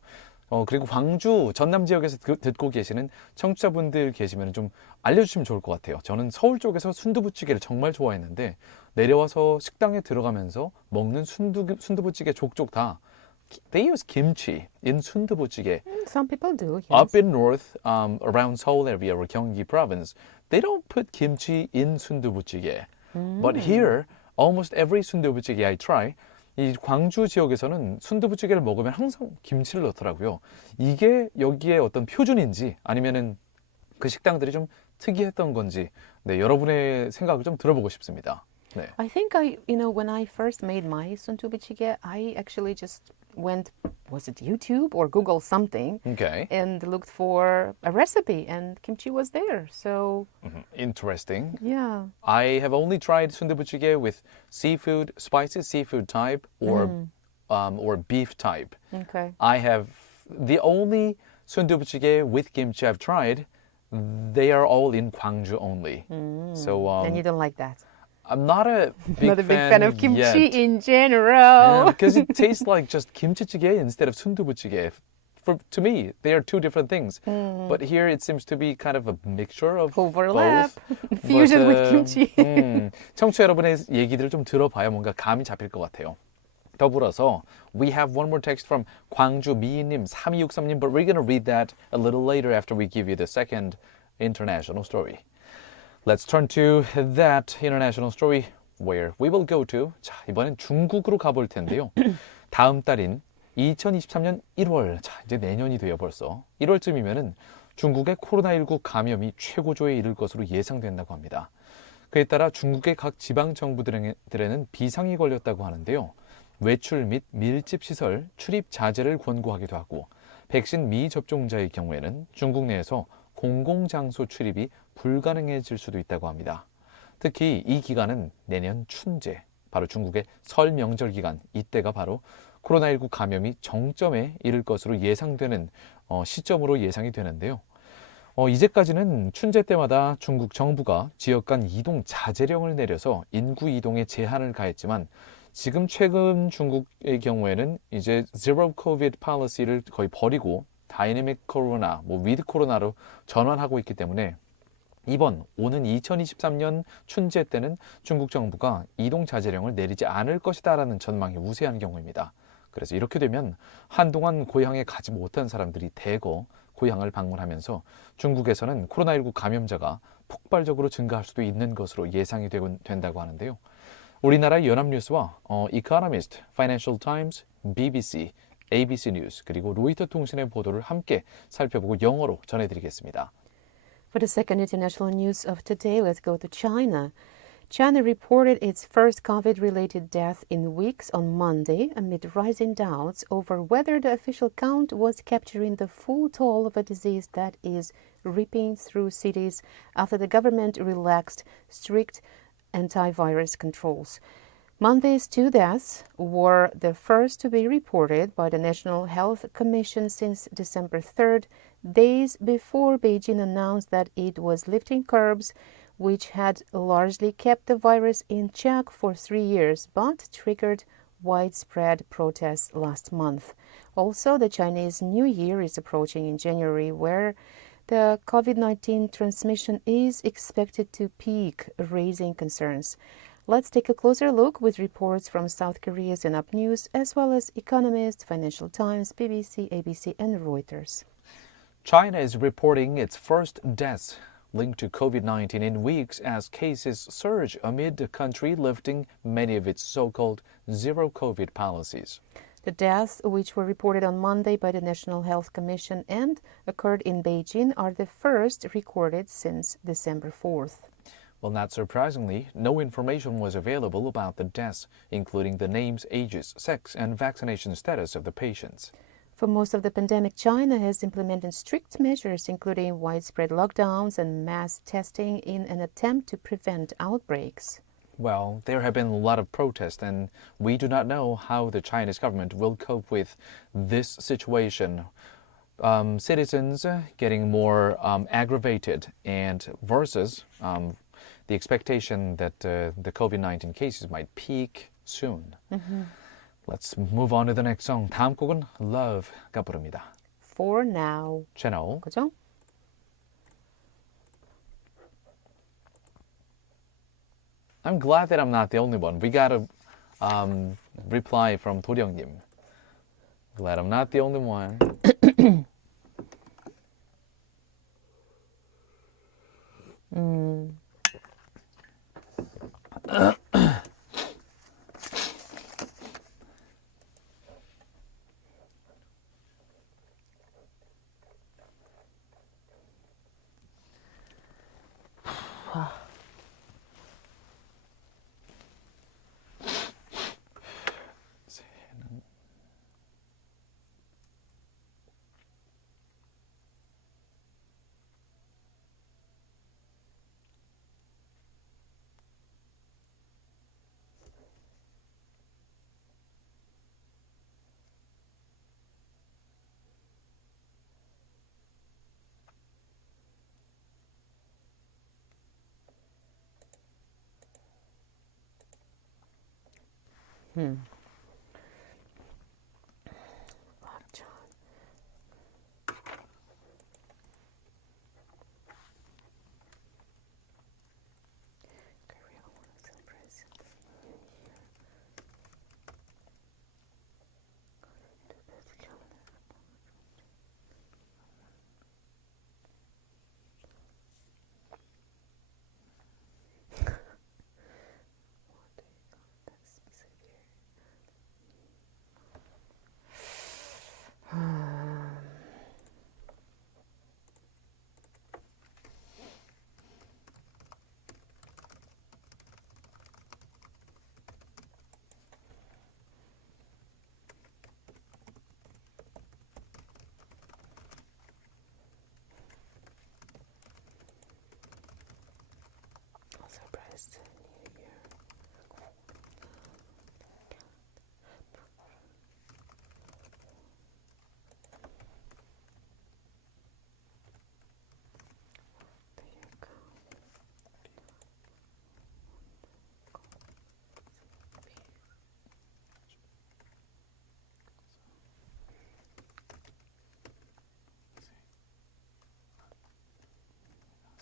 그리고 광주 전남 지역에서 듣고 계시는 청취자분들 계시면 좀 알려주시면 좋을 것 같아요. 저는 서울 쪽에서 순두부찌개를 정말 좋아했는데 내려와서 식당에 들어가면서 먹는 순두부찌개 족족 다 they use kimchi in 순두부찌개. Some people do. Yes. Up in north, around Seoul area or Gyeonggi province, they don't put kimchi in 순두부찌개. But here, almost every 순두부찌개 I try, 이 광주 지역에서는 순두부찌개를 먹으면 항상 김치를 넣더라고요. 이게 여기에 어떤 표준인지 아니면은 그 식당들이 좀 특이했던 건지 네, 여러분의 생각을 좀 들어보고 싶습니다. 네. I think when I first made my sundubuchige, I actually just went, was it YouTube or Google something, Okay. and looked for a recipe, and kimchi was there. So Interesting. yeah. I have only tried 순두부찌개 with seafood, spicy seafood type or beef type. Okay. I have the only 순두부찌개 with kimchi I've tried. They are all in Gwangju only. So And you don't like that? I'm not a big Not a big fan of kimchi yet. in general. Because it tastes like just kimchi-jjigae instead of 순두부찌개. To me, they are two different things. But here it seems to be kind of a mixture of Overlap. both. Fusion But, with kimchi. 청취자 여러분의 얘기들을 좀 들어봐야 뭔가 감이 잡힐 것 같아요. 더불어서 we have one more text from 광주 미인님 3263님, but we're going to read that a little later after we give you the second international story. Let's turn to that international story where we will go to. 자, 이번엔 중국으로 가볼 텐데요. 다음 달인 2023년 1월, 자, 이제 내년이 돼요 벌써. 1월쯤이면은 중국의 코로나19 감염이 최고조에 이를 것으로 예상된다고 합니다. 그에 따라 중국의 각 지방 정부들에는 비상이 걸렸다고 하는데요. 외출 및 밀집 시설 출입 자제를 권고하기도 하고 백신 미접종자의 경우에는 중국 내에서 공공장소 출입이 불가능해질 수도 있다고 합니다. 특히 이 기간은 내년 춘제, 바로 중국의 설 명절 기간, 이때가 바로 코로나19 감염이 정점에 이를 것으로 예상되는 시점으로 예상이 되는데요. 이제까지는 춘제 때마다 중국 정부가 지역 간 이동 자제령을 내려서 인구 이동에 제한을 가했지만 지금 최근 중국의 경우에는 이제 Zero COVID policy를 거의 버리고 다이내믹 코로나, 위드 코로나로 전환하고 있기 때문에 오는 2023년 춘제 때는 중국 정부가 이동 자제령을 내리지 않을 것이다라는 전망이 우세한 경우입니다. 그래서 이렇게 되면 한동안 고향에 가지 못한 사람들이 대거 고향을 방문하면서 중국에서는 코로나19 감염자가 폭발적으로 증가할 수도 있는 것으로 예상이 된다고 하는데요. 우리나라의 연합뉴스와 이코노미스트, 파이낸셜 타임스, BBC, ABC 뉴스 그리고 로이터 통신의 보도를 함께 살펴보고 영어로 전해드리겠습니다. For the second international news of today, let's go to China. China reported its first COVID-related death in weeks on Monday amid rising doubts over whether the official count was capturing the full toll of a disease that is ripping through cities after the government relaxed strict antivirus controls. Monday's 2 deaths were the first to be reported by the National Health Commission since December 3rd, days before Beijing announced that it was lifting curbs which had largely kept the virus in check for 3 years but triggered widespread protests last month. Also, the Chinese New Year is approaching in January, where the COVID-19 transmission is expected to peak, raising concerns. Let's take a closer look with reports from South Korea's Yonhap News, as well as Economist, Financial Times, BBC, ABC, and Reuters. China is reporting its first deaths linked to COVID-19 in weeks as cases surge amid the country lifting many of its so-called zero-COVID policies. The deaths, which were reported on Monday by the National Health Commission and occurred in Beijing, are the first recorded since December 4th. Well, not surprisingly, no information was available about the deaths, including the names, ages, sex, and vaccination status of the patients. For most of the pandemic, China has implemented strict measures, including widespread lockdowns and mass testing in an attempt to prevent outbreaks. Well, there have been a lot of protests, and we do not know how the Chinese government will cope with this situation. Citizens getting more aggravated, and versus the expectation that the COVID-19 cases might peak soon. Let's move on to the next song. 다음 곡은 Love가 부릅니다. For now. 채널. 그죠? I'm glad that I'm not the only one. We got a reply from 도령님. Glad I'm not the only one.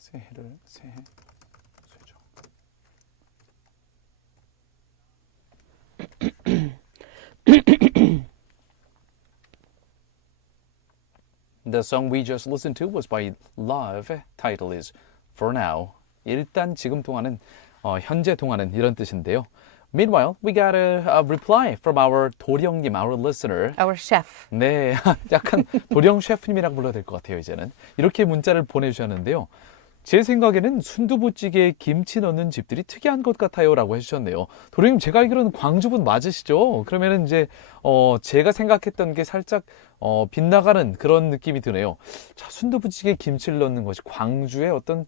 새해를 새해 쇠죠. The song we just listened to was by Love. Title is For Now. 일단 지금 동안은 현재 동안은 이런 뜻인데요. Meanwhile, we got a reply from our 도령님, our listener. Our chef. 네, 약간 도령 셰프님이라고 불러야 될 것 같아요, 이제는. 이렇게 문자를 보내주셨는데요. 제 생각에는 순두부찌개에 김치 넣는 집들이 특이한 것 같아요 라고 해주셨네요. 도령님, 제가 알기로는 광주분 맞으시죠? 그러면은 이제 제가 생각했던 게 살짝 빗나가는 그런 느낌이 드네요. 자, 순두부찌개에 김치를 넣는 것이 광주의 어떤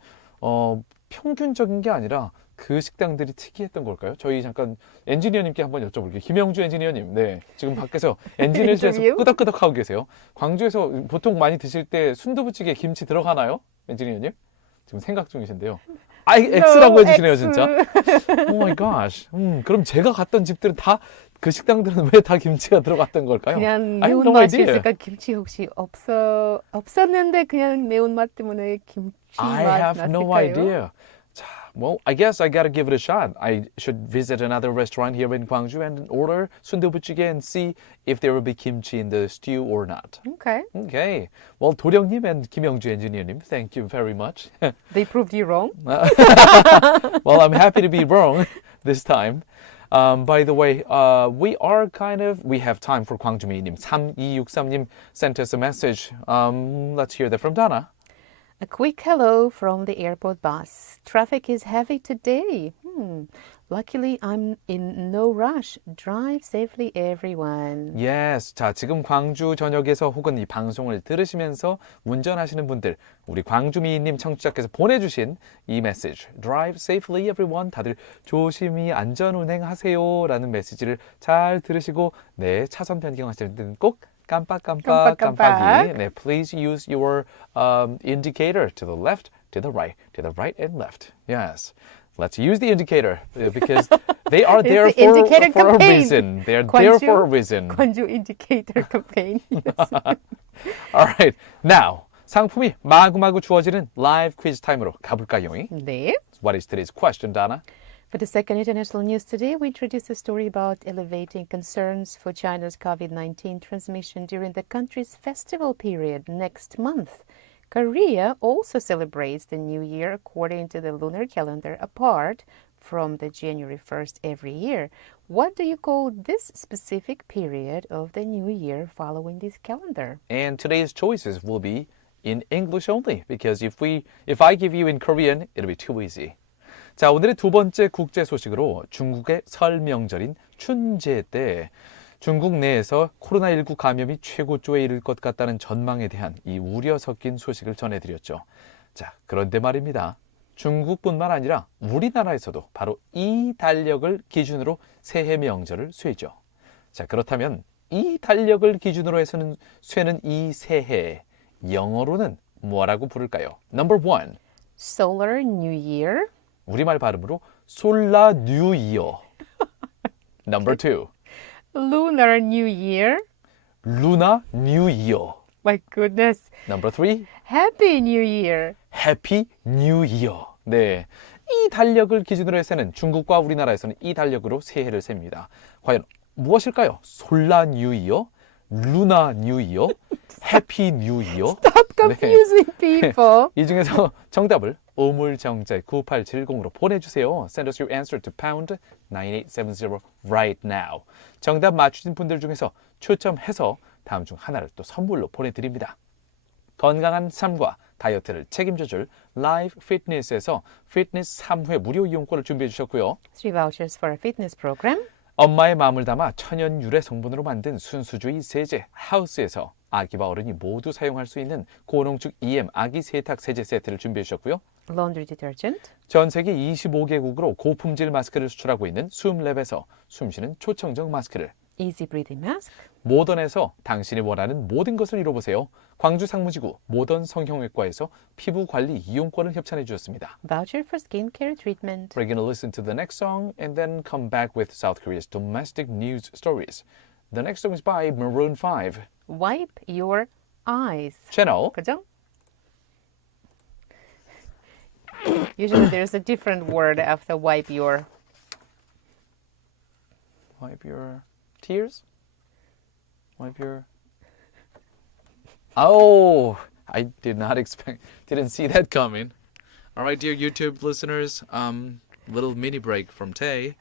평균적인 게 아니라 그 식당들이 특이했던 걸까요? 저희 잠깐 엔지니어님께 한번 여쭤볼게요. 김영주 엔지니어님, 네, 지금 밖에서 엔지니어실에서 끄덕끄덕 하고 계세요. 광주에서 보통 많이 드실 때 순두부찌개 김치 들어가나요? 엔지니어님? 지금 생각 중이신데요. X라고 해주시네요, 진짜. Oh my gosh. 그럼 제가 갔던 집들은 다, 그 식당들은 왜 다 김치가 들어갔던 걸까요? 그냥 I have no 매운맛이 idea. 있을까? 김치 혹시 없었는데 그냥 매운맛 때문에 김치 I 맛 have 났을까요? no idea. 자, Well, I guess I gotta give it a shot. I should visit another restaurant here in Gwangju and order 순두부찌개 and see if there will be kimchi in the stew or not. Okay. Okay. Well, 도령님 and 김영주 engineer님, thank you very much. They proved you wrong. Well, I'm happy to be wrong this time. By the way, we have time for 광주미님. 3263님 sent us a message. Let's hear that from Donna. A quick hello from the airport bus. Traffic is heavy today. Luckily, I'm in no rush. Drive safely, everyone. Yes. 자, 지금 광주 전역에서 혹은 이 방송을 들으시면서 운전하시는 분들, 우리 광주미님 청취자께서 보내주신 이 메시지, Drive safely, everyone. 다들 조심히 안전 운행하세요. 라는 메시지를 잘 들으시고, 네, 차선 변경하실 때는 꼭 깜빡이. 네, please use your indicator to the left, to the right and left. Yes. Let's use the indicator because they are there the indicator for a campaign. reason. They are there for a reason. Gwangju indicator campaign. Yes. All right. Now, 상품이 마구마구 주어지는 라이브 퀴즈 타임으로 가볼까요? 네. What is today's question, Donna? For the second international news today, we introduce a story about elevating concerns for China's COVID-19 transmission during the country's festival period next month. Korea also celebrates the New Year according to the lunar calendar apart from the January 1st every year. What do you call this specific period of the New Year following this calendar? And today's choices will be in English only because if I give you in Korean, it'll be too easy. 자, 오늘의 두 번째 국제 소식으로 중국의 설 명절인 춘제 때 중국 내에서 코로나19 감염이 최고조에 이를 것 같다는 전망에 대한 이 우려 섞인 소식을 전해드렸죠. 자, 그런데 말입니다. 중국뿐만 아니라 우리나라에서도 바로 이 달력을 기준으로 새해 명절을 쇠죠. 자, 그렇다면 이 달력을 기준으로 해서는 쇠는 이 새해 영어로는 뭐라고 부를까요? Number 1. Solar New Year. 우리말 발음으로 솔라 뉴 이어. Number 2. Lunar New Year. 루나 뉴 이어. My goodness. Number 3. Happy New Year. 해피 뉴 이어. 네. 이 달력을 기준으로 해서는 중국과 우리나라에서는 이 달력으로 새해를 셉니다. 과연 무엇일까요? 솔라 뉴 이어, 루나 뉴 이어, 해피 뉴 이어. Stop confusing people. 이 중에서 정답을 우물정자 9870으로 보내주세요. Send us your answer to pound 9870 right now. 정답 맞추신 분들 중에서 추첨해서 다음 중 하나를 또 선물로 보내드립니다. 건강한 삶과 다이어트를 책임져줄 라이브 피트니스에서 피트니스 3회 무료 이용권을 준비해 주셨고요. 3 vouchers for a fitness program. 엄마의 마음을 담아 천연 유래 성분으로 만든 순수주의 세제 하우스에서 아기와 어른이 모두 사용할 수 있는 고농축 EM 아기 세탁 세제 세트를 준비해 주셨고요. Laundry detergent. 전 세계 25개국으로 고품질 마스크를 수출하고 있는 숨랩에서 숨쉬는 초청정 마스크를, Easy breathing mask. 모던에서 당신이 원하는 모든 것을 이뤄보세요. 광주 상무지구 모던 성형외과에서 피부관리 이용권을 협찬해 주셨습니다. Voucher for skincare treatment. We're going to listen to the next song and then come back with South Korea's domestic news stories. The next song is by Maroon 5. Wipe your eyes. 채널 그죠? Usually there's a different word after wipe your. Wipe your tears. Wipe your. Oh, I didn't see that coming. All right, dear YouTube listeners, little mini break from Tay.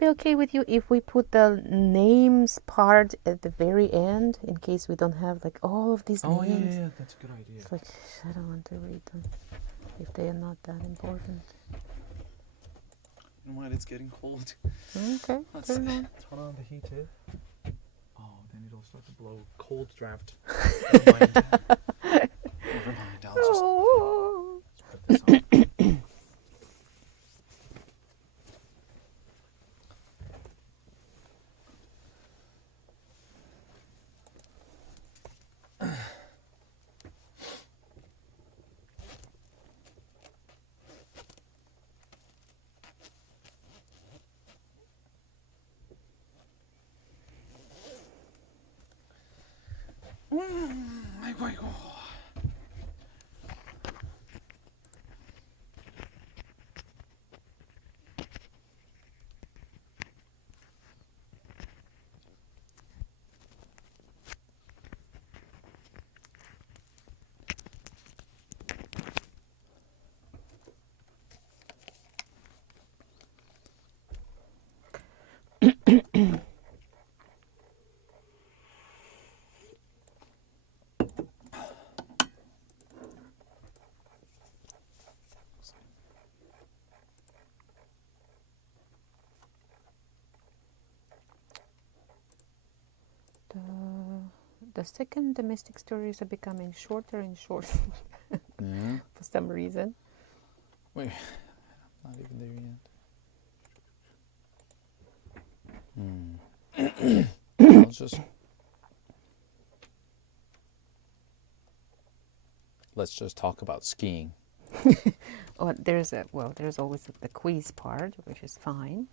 be okay with you if we put the names part at the very end in case we don't have like all of these Oh, names? yeah, that's a good idea. It's like I don't want to read them if they are not that important. You know what? It's getting cold. Okay, Let's turn on. turn on the heater. Oh, then it'll start to blow cold draft. Never mind. Never mind. I'll just Oh. put this on. 아이고 아이고. The second domestic stories are becoming shorter and shorter Yeah. for some reason. Wait, not even there yet. I'll just. Let's just talk about skiing. Oh, there's always the quiz part, which is fine.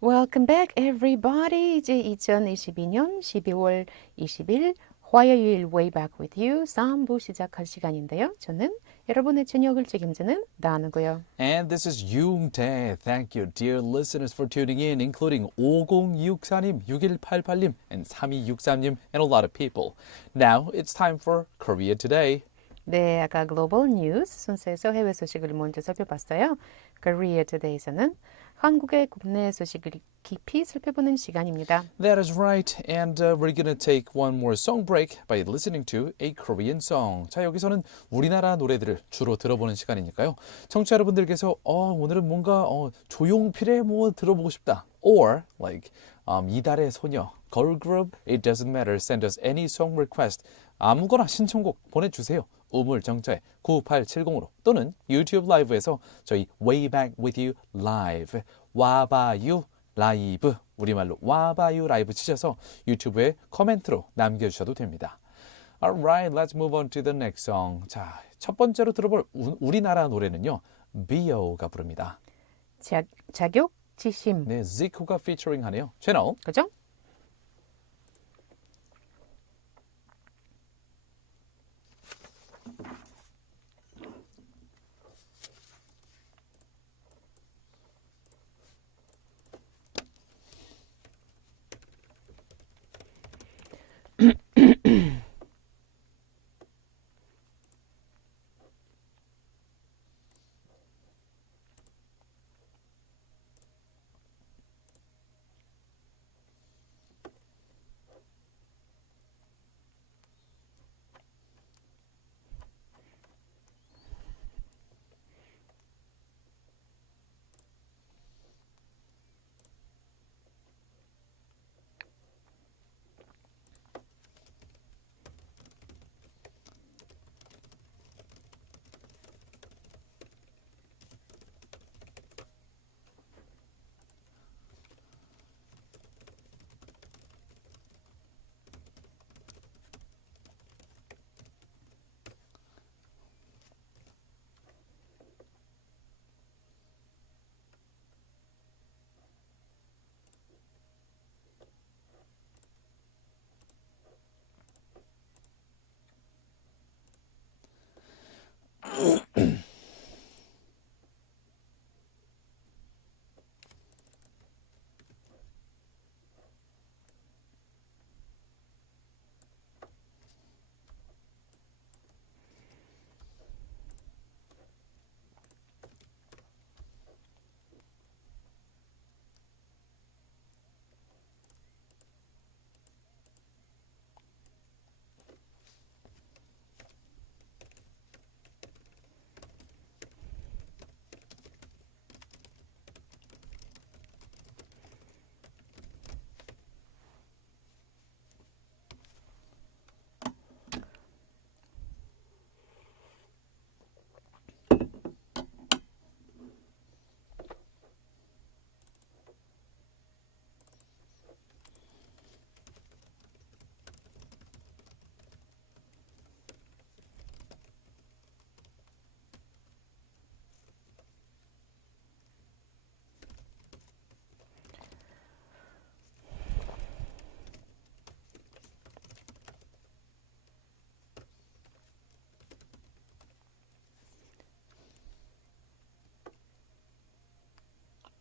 Welcome back, everybody. 이제 2022년 12월 20일 화요일 Way Back with You 3부 시작할 시간인데요. 저는 여러분의 저녁을 책임지는 나누고요. And this is Yoon-tae. Thank you, dear listeners, for tuning in, including 5064님, 6188님, and 3263님, and a lot of people. Now it's time for Korea Today. 네, 아까 글로벌 뉴스 순서에서 해외 소식을 먼저 살펴봤어요. Korea Today에서는 한국의 국내 소식을 깊이 살펴보는 시간입니다. That is right. And we're going to take one more song break by listening to a Korean song. 자, 여기서는 우리나라 노래들을 주로 들어보는 시간이니까요. 청취자 여러분들께서 오늘은 뭔가 조용필의 뭐 들어보고 싶다. Or like 이달의 소녀, girl group, it doesn't matter. Send us any song request. 아무거나 신청곡 보내주세요. 우물정자에 9870으로 또는 유튜브 라이브에서 저희 Way Back With You Live 와봐유 라이브 우리말로 와봐유 라이브 치셔서 유튜브에 코멘트로 남겨주셔도 됩니다. Alright, let's move on to the next song. 자, 첫 번째로 들어볼 우리나라 노래는요. 비오가 부릅니다. 자격지심. 네, 지코가 피처링 하네요. 채널 그죠?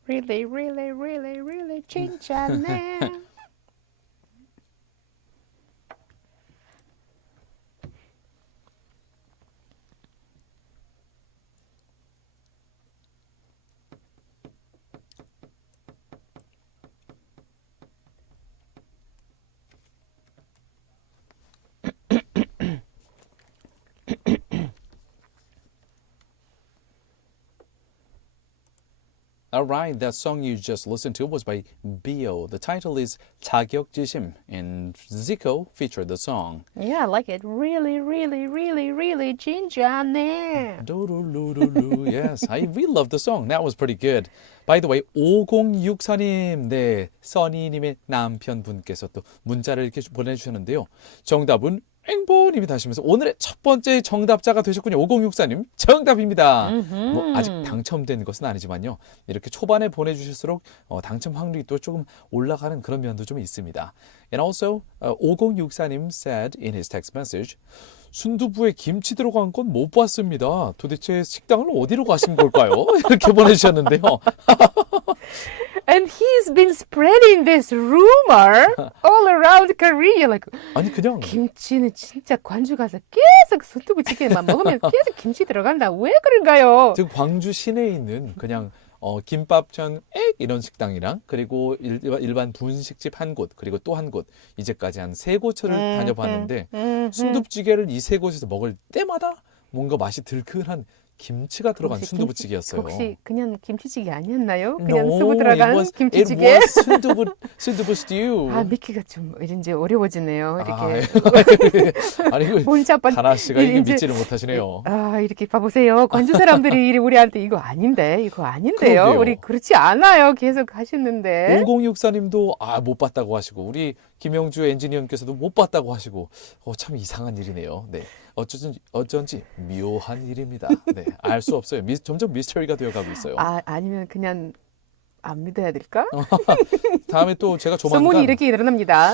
really, really, really, really 진짜네. Alright, that song you just listened to was by Bio. The title is 자격지심, and Zico featured the song. Yeah, I like it. Really, really, really, really 진짜네. 도루루루루. Yes, we love the song. That was pretty good. By the way, 5064님, 네, 써니님의 남편분께서 또 문자를 이렇게 보내주셨는데요. 정답은 앵보님이 다시면서 오늘의 첫 번째 정답자가 되셨군요. 5064님 정답입니다. 뭐 아직 당첨된 것은 아니지만요. 이렇게 초반에 보내주실수록 당첨 확률이 또 조금 올라가는 그런 면도 좀 있습니다. And also 5064님 said in his text message, 순두부에 김치 들어간 건 못 봤습니다. 도대체 식당을 어디로 가신 걸까요? 이렇게 보내주셨는데요. And he's been spreading this rumor all around Korea. Like, 아니 그냥 김치는 진짜 관주 가서 계속 순두부찌개만 먹으면 계속 김치 들어간다. 왜 그런가요? 지금 광주 시내에 있는 그냥 김밥천 이런 식당이랑 그리고 일반 분식집 한 곳 그리고 또 한 곳 이제까지 한 3곳을 다녀봤는데 순두부찌개를 이 3곳에서 먹을 때마다 뭔가 맛이 들큰한 김치가 들어간 순두부찌개였어요. 혹시 그냥 김치찌개 아니었나요? 그냥 No, 수부 들어간 김치찌개? It was 순두부 stew. 아, 믿기가 좀 이제 어려워지네요. 이렇게 아니 문자판 다나 씨가 이게 이제- 믿지를 못하시네요. 아, 이렇게 봐보세요. 관주 사람들이 우리한테 이거 아닌데요. 그러게요. 우리 그렇지 않아요. 계속 하시는데. 5064님도 못 봤다고 하시고 우리 김영주 엔지니어님께서도 못 봤다고 하시고 참 이상한 일이네요. 네. 어쩐지 묘한 일입니다. 네. 알 수 없어요. 점점 미스터리가 되어가고 있어요. 아니면 그냥 안 믿어야 될까? 다음에 또 제가 소문이 조만간 이렇게 일어납니다.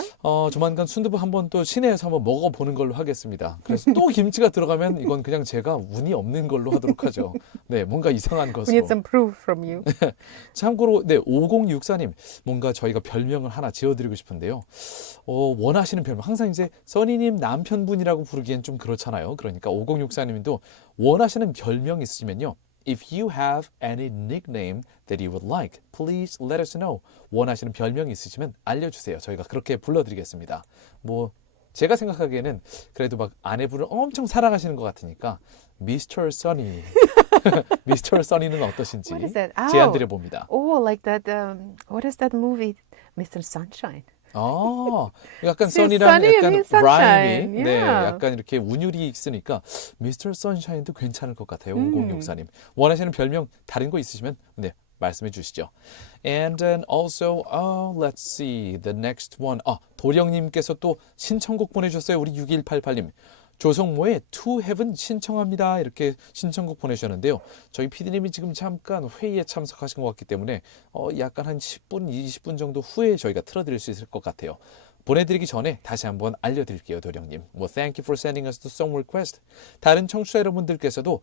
조만간 순두부 한번 또 시내에서 한번 먹어보는 걸로 하겠습니다. 그래서 또 김치가 들어가면 이건 그냥 제가 운이 없는 걸로 하도록 하죠. 네, 뭔가 이상한 We 것으로. need some proof from you. 참고로 네 5064님 뭔가 저희가 별명을 하나 지어드리고 싶은데요. 원하시는 별명 항상 이제 써니님 남편분이라고 부르기엔 좀 그렇잖아요. 그러니까 5064님도 원하시는 별명 있으시면요. If you have any nickname that you would like, please let us know. 원하시는 별명이 있으시면 알려주세요. 저희가 그렇게 불러드리겠습니다. 뭐 제가 생각하기에는 그래도 막 아내분을 엄청 사랑하시는 것 같으니까 Mr. Sunny, Mr. Sunny는 어떠신지 What is that? 제안 드려봅니다. Oh, like that. What is that movie? Mr. Sunshine. 약간 Sunny 써니랑 약간 and Sunshine. 라임이 네, Yeah. 약간 이렇게 운율이 있으니까 Mr. Sunshine도 괜찮을 것 같아요. 5064님. 원하시는 별명 다른 거 있으시면 네, 말씀해 주시죠. And then also, let's see, the next one. 도령님께서 또 신청곡 보내주셨어요. 우리 6188님. 조성모의 To Heaven 신청합니다. 이렇게 신청곡 보내주셨는데요. 저희 PD님이 지금 잠깐 회의에 참석하신 것 같기 때문에 약간 한 10분, 20분 정도 후에 저희가 틀어드릴 수 있을 것 같아요. 보내드리기 전에 다시 한번 알려드릴게요, 도령님. Thank you for sending us the song request. 다른 청취자 여러분들께서도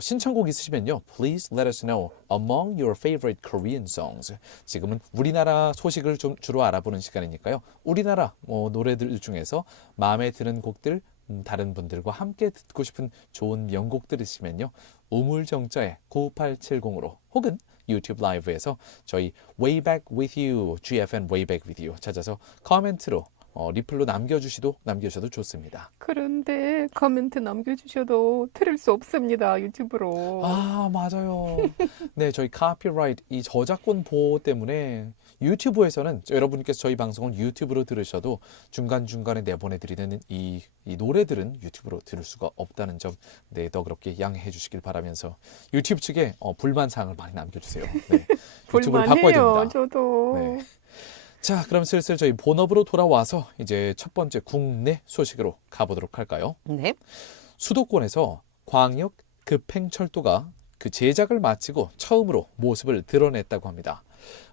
신청곡 있으시면요. Please let us know among your favorite Korean songs. 지금은 우리나라 소식을 좀 주로 알아보는 시간이니까요. 우리나라 노래들 중에서 마음에 드는 곡들 다른 분들과 함께 듣고 싶은 좋은 명곡들 있으면요. 우물정자에 9870으로 혹은 유튜브 라이브에서 저희 Way Back With You, GFN Way Back With You 찾아서 코멘트로 리플로 남겨주셔도 좋습니다. 그런데 코멘트 남겨주셔도 들을 수 없습니다. 유튜브로. 맞아요. 네, 저희 카피라이트 이 저작권 보호 때문에 유튜브에서는 여러분께서 저희 방송을 유튜브로 들으셔도 중간중간에 내보내드리는 이 노래들은 유튜브로 들을 수가 없다는 점 네, 너그럽게 양해해 주시길 바라면서 유튜브 측에 불만사항을 많이 남겨주세요. 네, 유튜브를 바꿔야 됩니다. 저도. 네. 자, 그럼 슬슬 저희 본업으로 돌아와서 이제 첫 번째 국내 소식으로 가보도록 할까요? 네. 수도권에서 광역 급행철도가 그 제작을 마치고 처음으로 모습을 드러냈다고 합니다.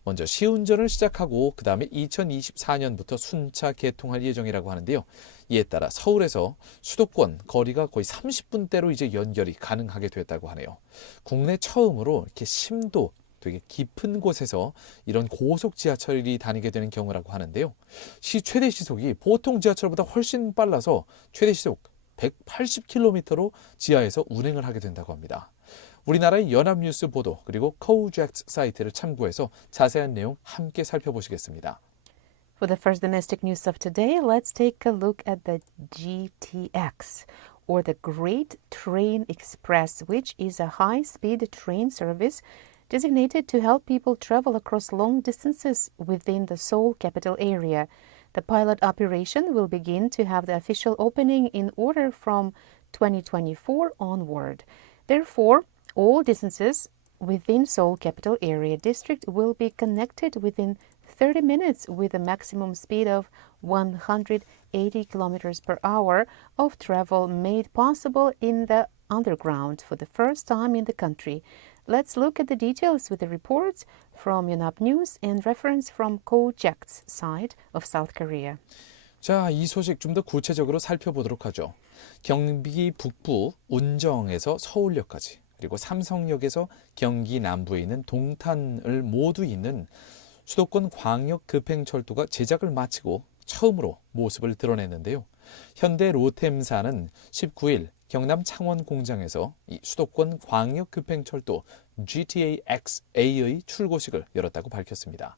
먼저 시운전을 시작하고 그 다음에 2024년부터 순차 개통할 예정이라고 하는데요. 이에 따라 서울에서 수도권 거리가 거의 30분대로 이제 연결이 가능하게 됐다고 하네요. 국내 처음으로 이렇게 심도 되게 깊은 곳에서 이런 고속 지하철이 다니게 되는 경우라고 하는데요. 최대 시속이 보통 지하철보다 훨씬 빨라서 최대 시속 180km로 지하에서 운행을 하게 된다고 합니다. 우리나라의 연합뉴스 보도 그리고 코우젝트 사이트를 참고해서 자세한 내용 함께 살펴보시겠습니다. For the first domestic news of today, let's take a look at the GTX, or the Great Train Express, which is a high-speed train service designated to help people travel across long distances within the Seoul capital area. The pilot operation will begin to have the official opening in order from 2024 onward. Therefore, all distances within Seoul capital area district will be connected within 30 minutes with a maximum speed of 180 kilometers per hour of travel made possible in the underground for the first time in the country. Let's look at the details with the reports from Yonhap News and reference from Ko-Jaek's side of South Korea. 자, 이 소식 좀 더 구체적으로 살펴보도록 하죠. 경기 북부 운정에서 서울역까지 그리고 삼성역에서 경기 남부에 있는 동탄을 모두 잇는 수도권 광역 급행철도가 제작을 마치고 처음으로 모습을 드러냈는데요. 현대 로템사는 19일 경남 창원 공장에서 이 수도권 광역 급행철도 GTAXA의 출고식을 열었다고 밝혔습니다.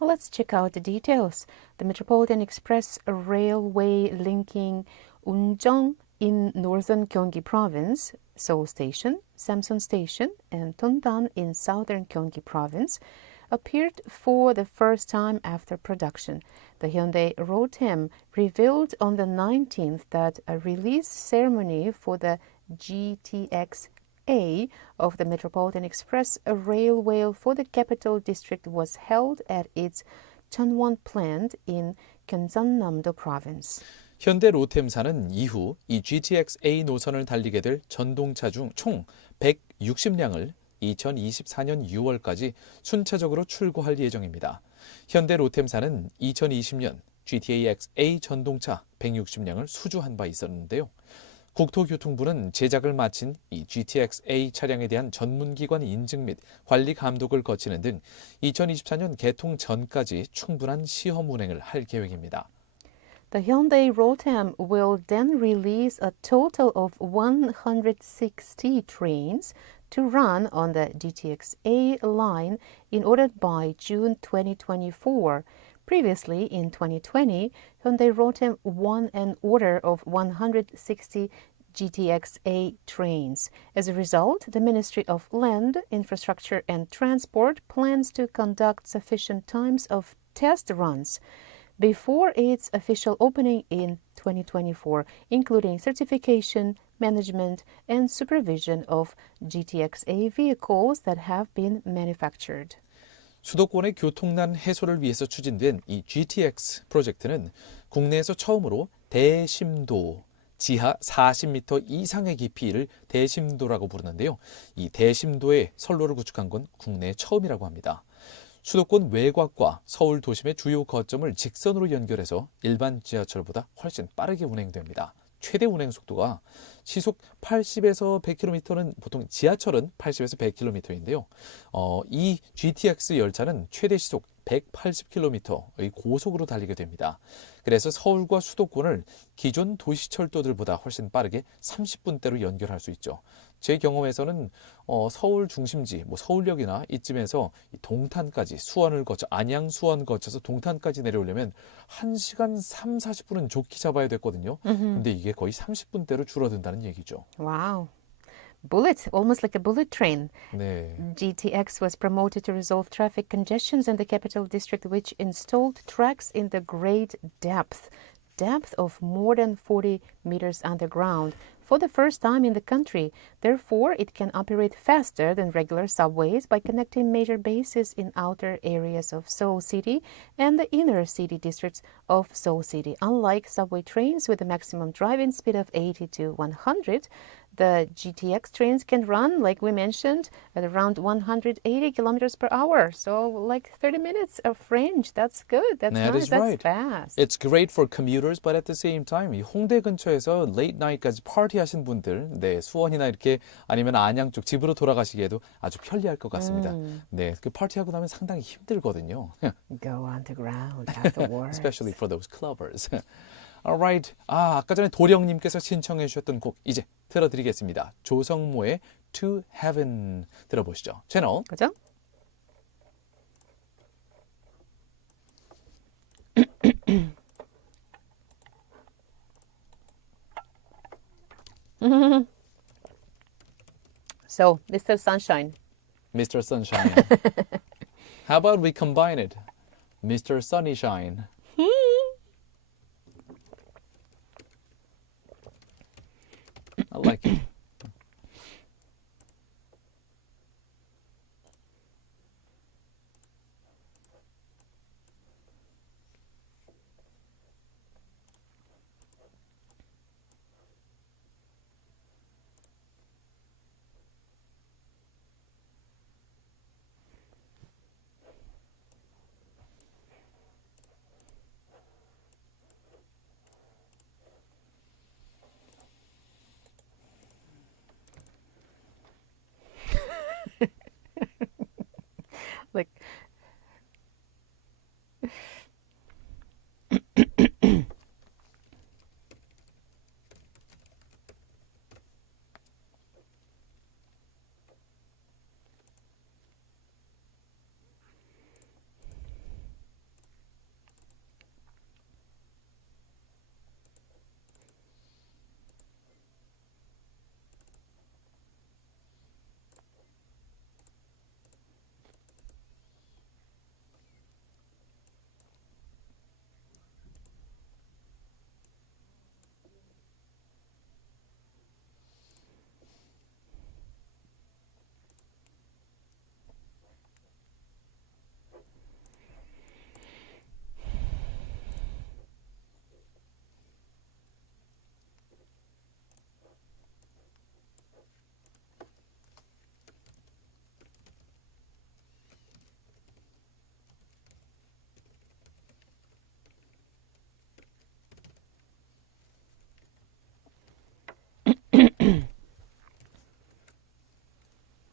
Well, let's check out the details. The Metropolitan Express Railway linking Unjong in northern Gyeonggi Province, Seoul Station, Samsun Station, and Dondan in southern Gyeonggi Province appeared for the first time after production. The Hyundai Rotem revealed on the 19th that a release ceremony for the GTX-A of the Metropolitan Express Railway for the capital district was held at its Chunwon plant in Gyeongnam-do Province. 현대 로템사는 이후 이 GTX-A 노선을 달리게 될 전동차 중 총 160량을 2024년 6월까지 순차적으로 출고할 예정입니다. 현대 로템사는 2020년 GTAX-A 전동차 160량을 수주한 바 있었는데요. 국토교통부는 제작을 마친 이 GTX-A 차량에 대한 전문기관 인증 및 관리 감독을 거치는 등 2024년 개통 전까지 충분한 시험 운행을 할 계획입니다. The Hyundai Rotem will then release a total of 160 trains to run on the GTX-A line in order by June 2024. Previously, in 2020, Hyundai Rotem won an order of 160 GTX-A trains. As a result, the Ministry of Land, Infrastructure and Transport plans to conduct sufficient times of test runs before its official opening in 2024, including certification, management, and supervision of GTX-A vehicles that have been manufactured. 수도권의 교통난 해소를 위해서 추진된 이 GTX 프로젝트는 국내에서 처음으로 대심도, 지하 40m 이상의 깊이를 대심도라고 부르는데요. 이 대심도에 선로를 구축한 건 국내 처음이라고 합니다. 수도권 외곽과 서울 도심의 주요 거점을 직선으로 연결해서 일반 지하철보다 훨씬 빠르게 운행됩니다. 최대 운행 속도가 시속 80에서 100km는 보통 지하철은 80에서 100km인데요. 이 GTX 열차는 최대 시속 180km의 고속으로 달리게 됩니다. 그래서 서울과 수도권을 기존 도시철도들보다 훨씬 빠르게 30분대로 연결할 수 있죠. 제 경험에서는 서울 중심지, 서울역이나 이쯤에서 동탄까지 수원을 거쳐 안양 수원 거쳐서 동탄까지 내려오려면 1시간 3, 40분은 좋게 잡아야 됐거든요. 근데 이게 거의 30분대로 줄어든다는 얘기죠. Wow. Bullet, almost like a bullet train. 네. GTX was promoted to resolve traffic congestions in the capital district, which installed tracks in the great depth of more than 40 meters underground for the first time in the country. Therefore, it can operate faster than regular subways by connecting major bases in outer areas of Seoul City and the inner city districts of Seoul City. Unlike subway trains with a maximum driving speed of 80 to 100, The GTX trains can run, like we mentioned, at around 180 kilometers per hour. So like 30 minutes of range. That's good. That's That nice. is That's right. fast. It's great for commuters, but at the same time, 이 홍대 근처에서 late night까지 파티 하신 분들, 네, 수원이나 이렇게 아니면 안양 쪽 집으로 돌아가시기에도 아주 편리할 것 같습니다. 네, 그 파티하고 나면 상당히 힘들거든요. Go on the ground afterwards. Especially for those clubbers. Alright. 아까 전에 도령님께서 신청해 주셨던 곡 이제 틀어드리겠습니다. 조성모의 To Heaven 들어보시죠. 채널 그죠? So, Mr. Sunshine. Mr. Sunshine. How about we combine it? Mr. Sunnyshine. I like it. Like,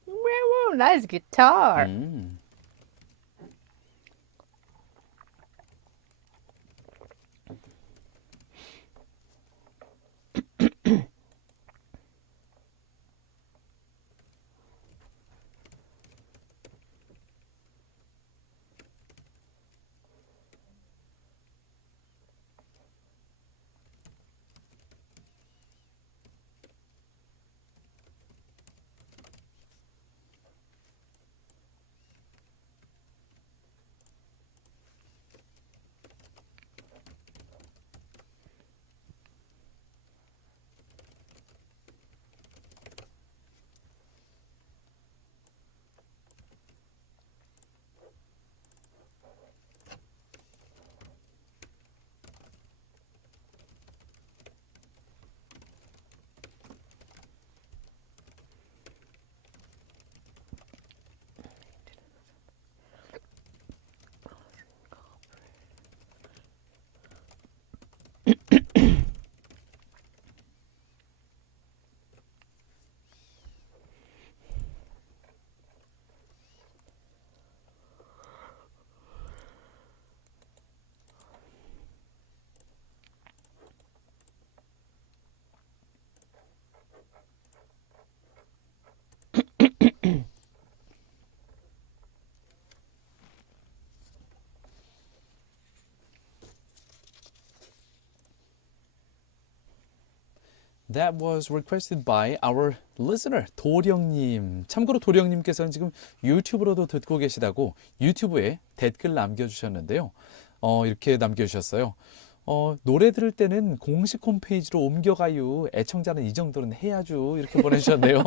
whoa, nice guitar. That was requested by our listener, 도령님. 참고로 도령님께서는 지금 유튜브로도 듣고 계시다고 유튜브에 댓글 남겨주셨는데요. 이렇게 남겨주셨어요. 노래 들을 때는 공식 홈페이지로 옮겨가요. 애청자는 이 정도는 해야죠. 이렇게 보내주셨네요.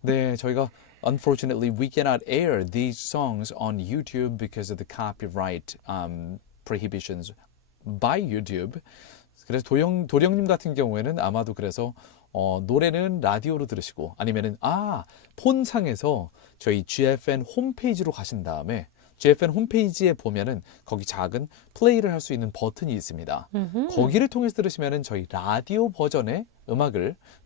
네, 저희가 Unfortunately, we cannot air these songs on YouTube because of the copyright prohibitions by YouTube. 그래서 도령님 같은 경우에는 아마도 그래서 노래는 라디오로 들으시고 아니면은 폰상에서 저희 GFN 홈페이지로 가신 다음에 GFN 홈페이지에 보면은 거기 작은 플레이를 할 수 있는 버튼이 있습니다. 거기를 통해서 들으시면은 저희 라디오 버전의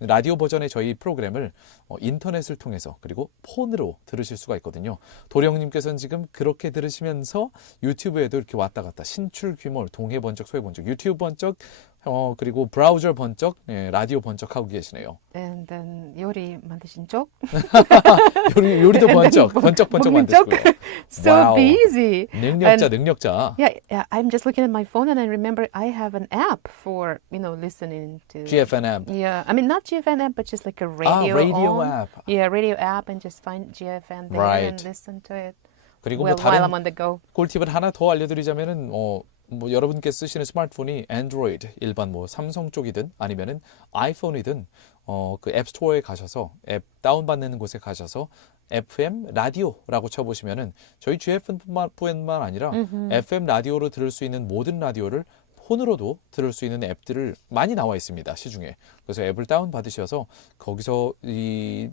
라디오 버전의 저희 프로그램을 인터넷을 통해서 그리고 폰으로 들으실 수가 있거든요. 도령님께서는 지금 그렇게 들으시면서 유튜브에도 이렇게 왔다 갔다 신출 귀몰, 동해 번쩍, 서해 번쩍, 유튜브 번쩍, 그리고 브라우저 번쩍, 라디오 번쩍 하고 계시네요. And then 요리 만드신 쪽? 요리도 번쩍 만드시고요. So 와우. busy. 능력자. Yeah, I'm just looking at my phone and I remember I have an app for, listening to GFN app. Yeah, I mean not GFN app, but just like a radio. radio on. app. Yeah, radio app, and just find GFN there Right. and listen to it. 그리고 While 다른 I'm on the go. 꿀팁을 하나 더 알려드리자면은 여러분께 쓰시는 스마트폰이 안드로이드 일반 삼성 쪽이든 아니면은 아이폰이든 그 앱스토어에 가셔서 앱 다운받는 곳에 가셔서 FM 라디오라고 쳐보시면은 저희 GFN뿐만 아니라 FM 라디오로 들을 수 있는 모든 라디오를 폰으로도 들을 수 있는 앱들을 많이 나와 있습니다. 시중에. 그래서 앱을 다운 받으셔서 거기서 이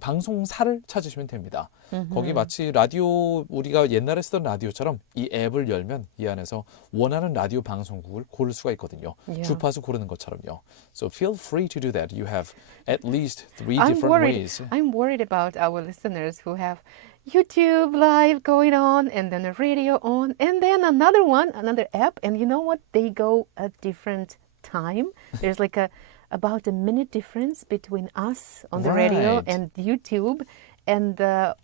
방송사를 찾으시면 됩니다. 거기 마치 라디오 우리가 옛날에 쓰던 라디오처럼 이 앱을 열면 이 안에서 원하는 라디오 방송국을 고를 수가 있거든요. Yeah. 주파수 고르는 것처럼요. So feel free to do that. You have at least 3 different ways. I'm worried about our listeners who have YouTube live going on and then a radio on and then another app, and you know what? They go at different time. There's like about a minute difference between us on the radio Right. and YouTube, and the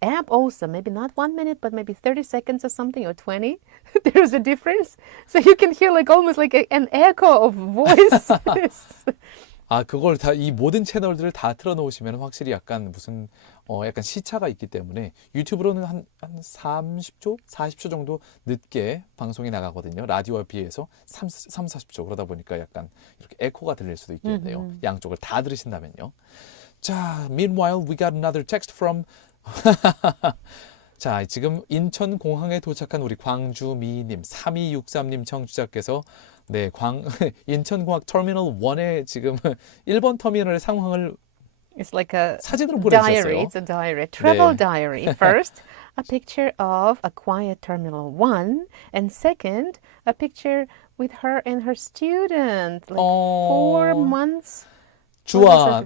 app also, maybe not 1 minute, but maybe 30 seconds or something, or 20. There's a difference. So you can hear like almost like an echo of voices. 그걸 이 모든 채널들을 다 틀어놓으시면 확실히 약간 약간 시차가 있기 때문에 유튜브로는 한 30초, 40초 정도 늦게 방송이 나가거든요. 라디오에 비해서 40초. 그러다 보니까 약간 이렇게 에코가 들릴 수도 있겠네요. 양쪽을 다 들으신다면요. 자, meanwhile, we got another text from 자, 지금 인천공항에 도착한 우리 광주미님, 3263님 청취자께서 인천공항 터미널 1에 지금 1번 터미널의 상황을 It's like a 사진으로 diary. 보내주셨어요. It's a diary, travel 네. diary. First, a picture of a quiet Terminal 1, and second, a picture with her and her student, like 4 months. 주아,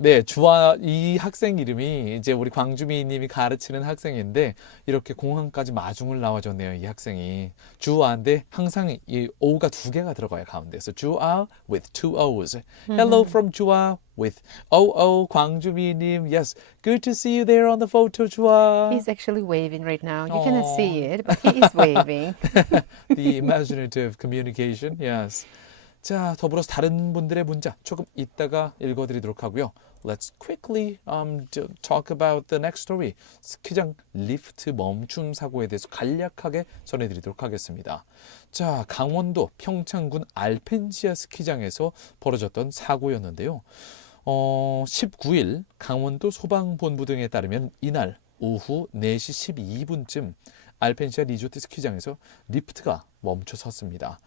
이 학생 이름이 이제 우리 광주미님이 가르치는 학생인데 이렇게 공항까지 마중을 나와줬네요. 이 학생이 주아인데 항상 이 O가 2개가 들어가요 가운데서 주아 with 2 O's. Hello from 주아 with OO 광주미님. Yes, good to see you there on the photo, 주아. He's actually waving right now. You cannot see it, but he is waving. The imaginative communication, yes. 자, 더불어서 다른 분들의 문자 조금 이따가 읽어드리도록 하고요. Let's quickly talk about the next story. 스키장 리프트 멈춤 사고에 대해서 간략하게 전해드리도록 하겠습니다. 자, 강원도 평창군 알펜시아 스키장에서 벌어졌던 사고였는데요. 19일 강원도 소방본부 등에 따르면 이날 오후 4시 12분쯤 알펜시아 리조트 스키장에서 리프트가 멈춰 섰습니다.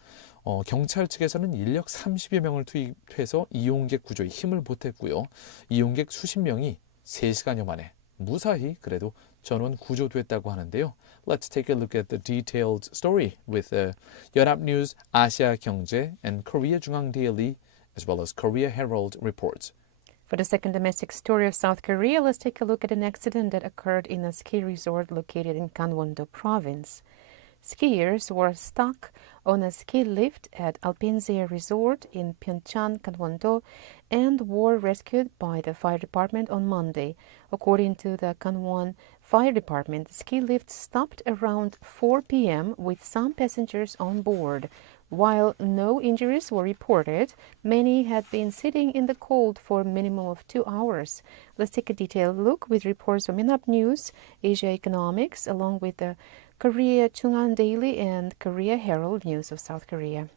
경찰 측에서는 인력 30여 명을 투입해서 이용객 구조에 힘을 보탰고요. 이용객 수십 명이 3시간여 만에 무사히 그래도 전원 구조됐다고 하는데요. Let's take a look at the detailed story with 연합뉴스 아시아경제 and Korea Jungang Daily as well as Korea Herald reports. For the second domestic story of South Korea, let's take a look at an accident that occurred in a ski resort located in Gangwon-do province. Skiers were stuck on a ski lift at Alpensia Resort in Pyeongchang, Gangwon-do, and were rescued by the fire department on Monday. According to the Gangwon Fire Department, the ski lift stopped around 4 p.m. with some passengers on board. While no injuries were reported, many had been sitting in the cold for a minimum of 2 hours. Let's take a detailed look with reports from News, Asia Economics, along with the Korea Jungang Daily and Korea Herald News of South Korea.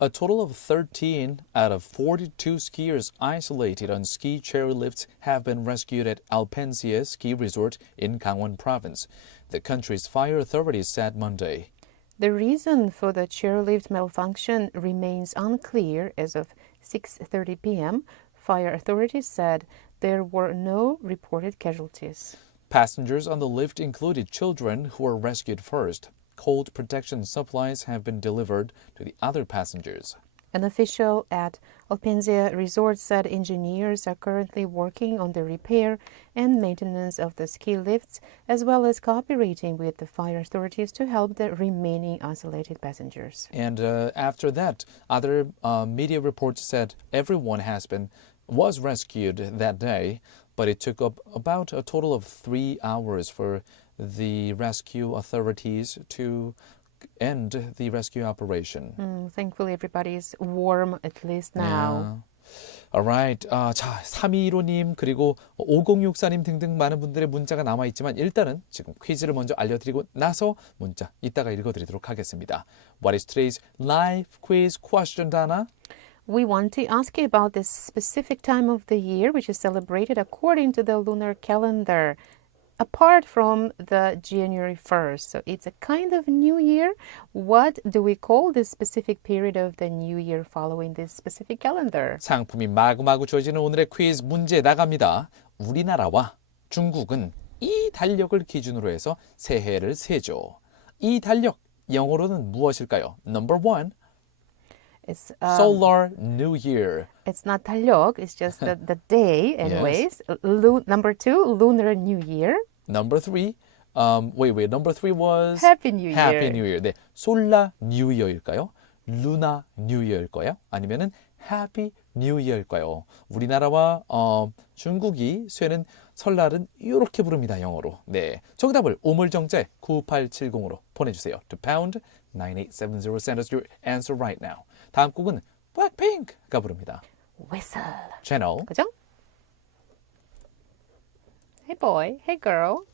A total of 13 out of 42 skiers isolated on ski chairlifts have been rescued at Alpensia Ski Resort in Gangwon Province, the country's fire authorities said Monday. The reason for the chairlift malfunction remains unclear as of 6:30 p.m. Fire authorities said there were no reported casualties. Passengers on the lift included children who were rescued first. Cold protection supplies have been delivered to the other passengers. An official at Alpenzia Resort said engineers are currently working on the repair and maintenance of the ski lifts, as well as cooperating with the fire authorities to help the remaining isolated passengers. And after that, other media reports said everyone was rescued that day, but it took up about a total of 3 hours for the rescue authorities to end the rescue operation. Thankfully, everybody is warm at least now. Alright. 자, 3215님 그리고 5064님 등등 많은 분들의 문자가 남아있지만 일단은 지금 퀴즈를 먼저 알려드리고 나서 문자 이따가 읽어드리도록 하겠습니다. What is today's live quiz question, Dana? We want to ask you about this specific time of the year, which is celebrated according to the lunar calendar, apart from the January 1st. So it's a kind of new year. What do we call this specific period of the new year following this specific calendar? 상품이 마구마구 주어지는 오늘의 퀴즈 문제 나갑니다. 우리나라와 중국은 이 달력을 기준으로 해서 새해를 세죠. 이 달력 영어로는 무엇일까요? Number 1. It's Solar New Year. It's not 달력, it's just the day anyways. Number 2, Lunar New Year. Number 3. Wait. Number 3 was Happy New Year. Happy New Year. 네. 솔라 뉴 이어일까요? 루나 뉴 이어일까요? 아니면은 Happy New Year일까요? 우리나라와 중국이 쇠는 설날은 이렇게 부릅니다. 영어로. 네. 정답을 오물정제 9870으로 보내주세요. To pound 9870. Send us your answer right now. 다음 곡은 Blackpink가 부릅니다. Whistle. 채널 그죠? Hey boy, hey girl.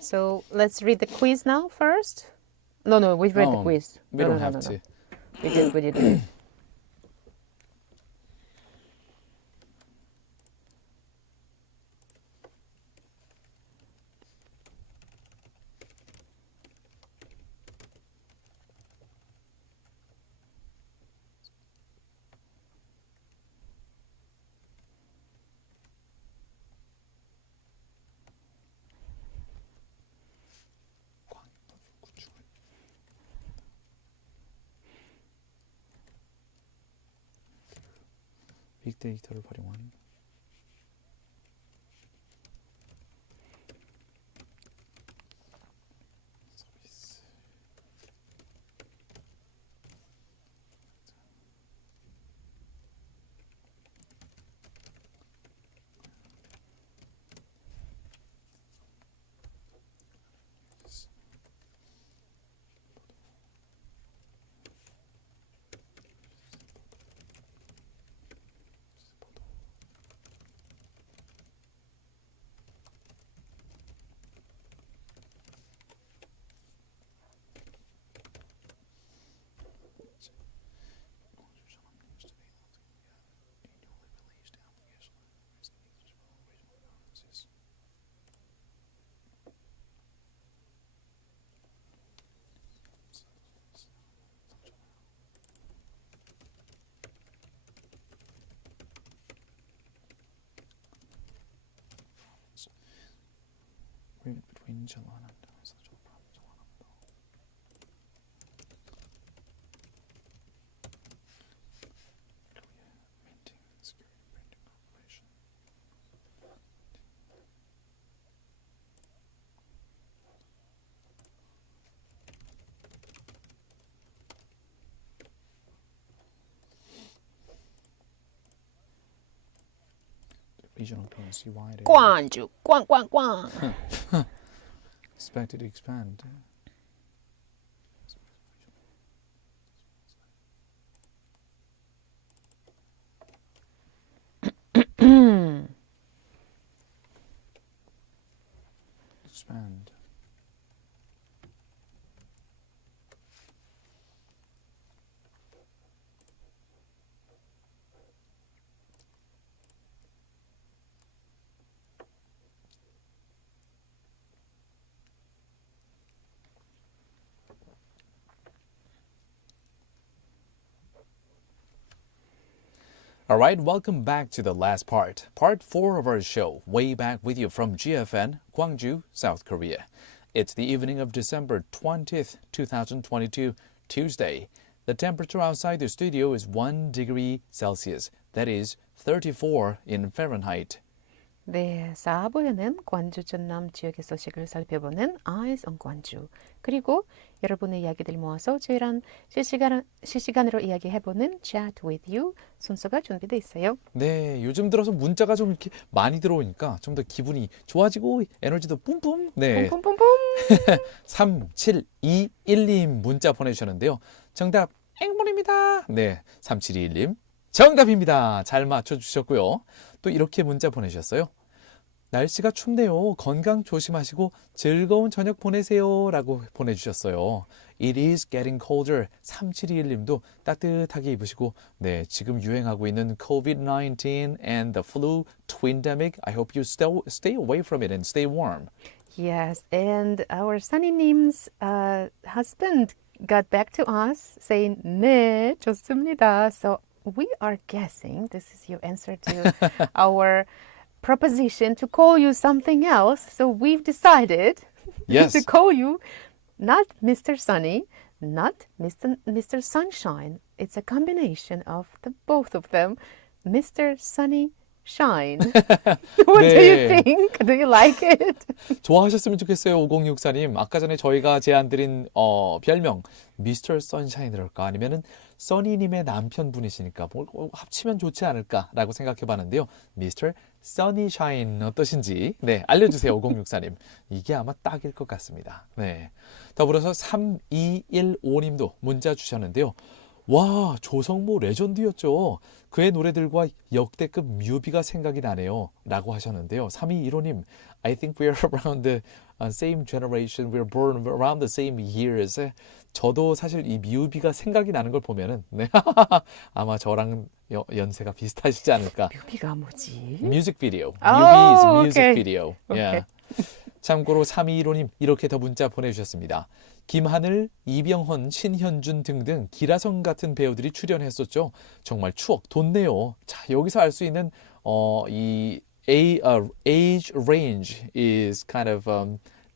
So let's read the quiz now first. No, we've read the quiz. We don't have to. We did. 빅데이터를 활용한 서비스. Regional currency wide. 광주, 꽝꽝꽝. Expected to expand. Expand. All right, welcome back to the last part 4 of our show, Way Back with You from GFN, Gwangju, South Korea. It's the evening of December 20th, 2022, Tuesday. The temperature outside the studio is 1 degree Celsius, that is 34 in Fahrenheit. 네, 4부에는 광주 전남 지역의 소식을 살펴보는 Eyes on 광주. 그리고 여러분의 이야기들 모아서 저희랑 실시간으로 이야기해보는 Chat with You 순서가 준비되어 있어요. 네, 요즘 들어서 문자가 좀 이렇게 많이 들어오니까 좀 더 기분이 좋아지고 에너지도 뿜뿜. 네. 뿜뿜뿜뿜. 3721님 문자 보내주셨는데요. 정답 앵벌입니다. 네, 3721님 정답입니다. 잘 맞춰주셨고요. 또 이렇게 문자 보내주셨어요. 날씨가 춥네요. 건강 조심하시고 즐거운 저녁 보내세요. 라고 보내주셨어요. It is getting colder. 3721님도 따뜻하게 입으시고 네, 지금 유행하고 있는 COVID-19 and the flu twindemic. I hope you stay away from it and stay warm. Yes, and our Sunny님's husband got back to us saying 네, 좋습니다. So we are guessing this is your answer to our proposition to call you something else. So we've decided Yes. to call you not Mr. Sunny, not Mr. Sunshine. It's a combination of the both of them. Mr. Sunny Shine. What do you 네. think? Do you like it? 좋아하셨으면 좋겠어요. 5064님. 아까 전에 저희가 제안드린 별명 미스터 선샤인이랄까 아니면은 써니님의 남편분이시니까 뭘 합치면 좋지 않을까라고 생각해봤는데요. 미스터 써니샤인 어떠신지 네 알려주세요. 5064님. 이게 아마 딱일 것 같습니다. 네. 더불어서 3215님도 문자 주셨는데요. 와, 조성모 레전드였죠. 그의 노래들과 역대급 뮤비가 생각이 나네요. 라고 하셨는데요. 3215님, I think we're around the same generation. We're born around the same years. 저도 사실 이 뮤비가 생각이 나는 걸 보면은 네. 아마 저랑 연세가 비슷하시지 않을까. 뮤비가 뭐지? 뮤직비디오. Oh, 뮤비 is music okay. video. Okay. Yeah. 참고로 3215님 이렇게 더 문자 보내주셨습니다. 김하늘, 이병헌, 신현준 등등 기라성 같은 배우들이 출연했었죠. 정말 추억 돋네요. 자, 여기서 알 수 있는 이 age range is kind of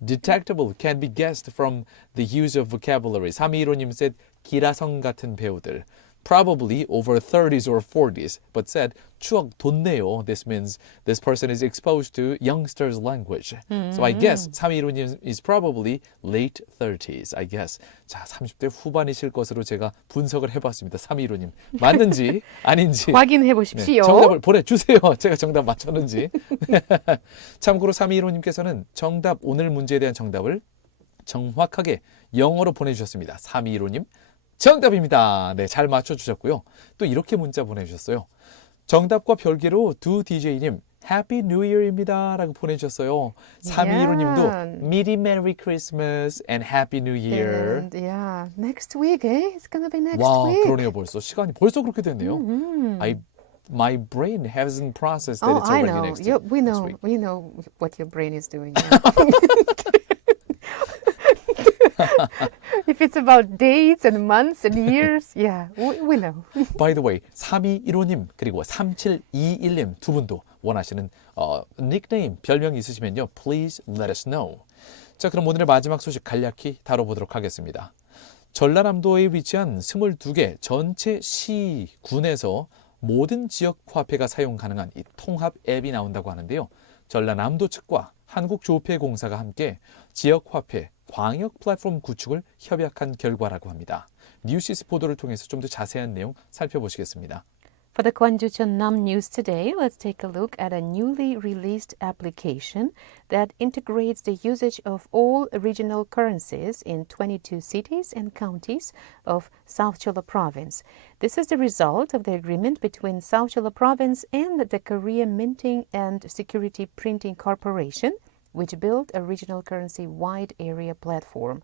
detectable, can be guessed from the use of vocabulary. 3215님 said 기라성 같은 배우들. Probably over 30s or 40s, but said 추억 돋네요. This means this person is exposed to youngsters' language. So I guess 3215님 is probably late 30s, I guess. 자, 30대 후반이실 것으로 제가 분석을 해봤습니다. 3215님. 맞는지 아닌지. 확인해 네, 보십시오. 정답을 보내주세요. 제가 정답 맞췄는지. 참고로 3215님께서는 정답, 오늘 문제에 대한 정답을 정확하게 영어로 보내주셨습니다. 3215님. 정답입니다. 네, 잘 맞춰주셨고요. 또 이렇게 문자 보내주셨어요. 정답과 별개로 두 DJ님 Happy New Year입니다. 라고 보내주셨어요. 3215님도 미리 Merry Christmas and Happy New Year. And yeah, next week, eh? It's gonna be next 와, week. 그러네요. 벌써 시간이 벌써 그렇게 됐네요. My brain hasn't processed that Oh, it's I already know. next We next know. week. We know what your brain is doing. If it's about dates and months and years, yeah, we know. By the way, 3215님 그리고 3721님 두 분도 원하시는 닉네임, 별명이 있으시면요. Please let us know. 자, 그럼 오늘의 마지막 소식 간략히 다뤄보도록 하겠습니다. 전라남도에 위치한 22개 전체 시군에서 모든 지역 화폐가 사용 가능한 이 통합 앱이 나온다고 하는데요. 전라남도 측과 한국조폐공사가 함께 지역 화폐 광역 플랫폼 구축을 협약한 결과라고 합니다. 뉴시스 보도를 통해서 좀 더 자세한 내용 살펴보시겠습니다. For the 광주전남 news today, let's take a look at a newly released application that integrates the usage of all regional currencies in 22 cities and counties of South Jeolla Province. This is the result of the agreement between South Jeolla Province and the Korea Minting and Security Printing Corporation, which built a regional currency wide area platform.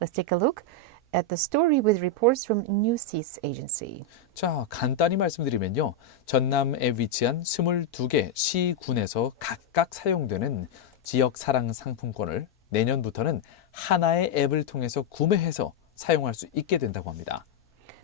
Let's take a look at the story with reports from Newsys Agency. 자, 간단히 말씀드리면요. 전남에 위치한 22개 시군에서 각각 사용되는 지역 사랑 상품권을 내년부터는 하나의 앱을 통해서 구매해서 사용할 수 있게 된다고 합니다.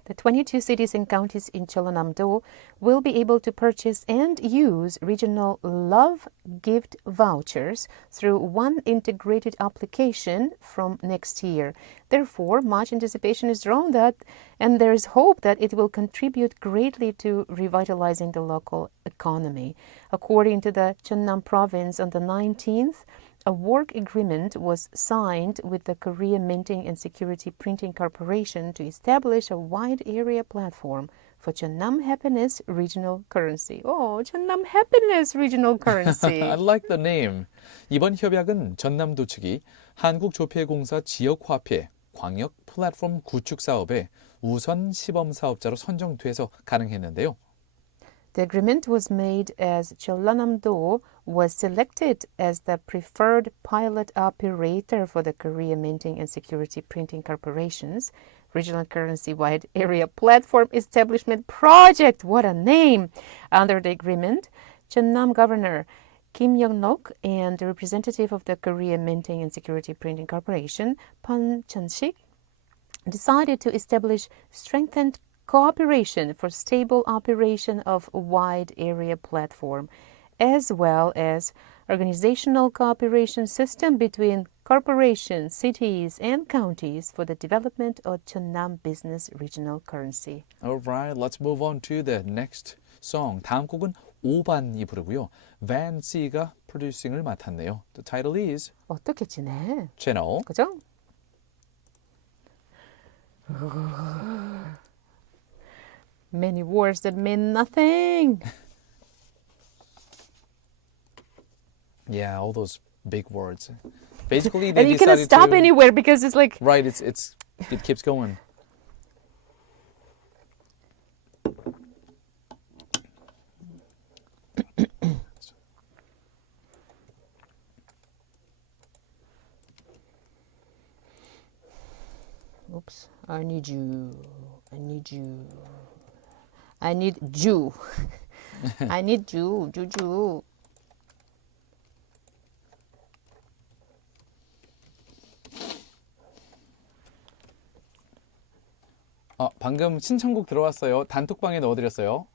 The 22 cities and counties in Jeollanam-do will be able to purchase and use regional love gift vouchers through one integrated application from next year. Therefore, much anticipation is drawn that, and there is hope that it will contribute greatly to revitalizing the local economy. According to the Jeonnam province on the 19th, a work agreement was signed with the Korea Minting and Security Printing Corporation to establish a wide area platform for Jeonnam Happiness Regional Currency. Oh, Jeonnam Happiness Regional Currency. I like the name. 이번 협약은 전남도 측이 한국조폐공사 지역화폐 광역 플랫폼 구축 사업의 우선 시범 사업자로 선정돼서 가능했는데요. The agreement was made as Jeollanam-do was selected as the preferred pilot operator for the Korea Minting and Security Printing Corporation's Regional Currency Wide Area Platform Establishment Project. What a name! Under the agreement, Jeonnam Governor Kim Young-nok and the representative of the Korea Minting and Security Printing Corporation, Pan Chun-sik, decided to establish strengthened cooperation for stable operation of a wide area platform, as well as organizational cooperation system between corporations, cities, and counties for the development of Jeonnam business regional currency. Alright, let's move on to the next song. 다음 곡은 5반이 부르고요. Van C가 producing을 맡았네요. The title is 어떻게 지내? Channel. 그죠? Many words that mean nothing. Yeah, all those big words. Basically, they And you cannot decided stop to... anywhere because it's like Right, it keeps going. oops, I need you. I need you. I need you. I need you. Juju. 방금 신청곡 들어왔어요. 단톡방에 넣어드렸어요.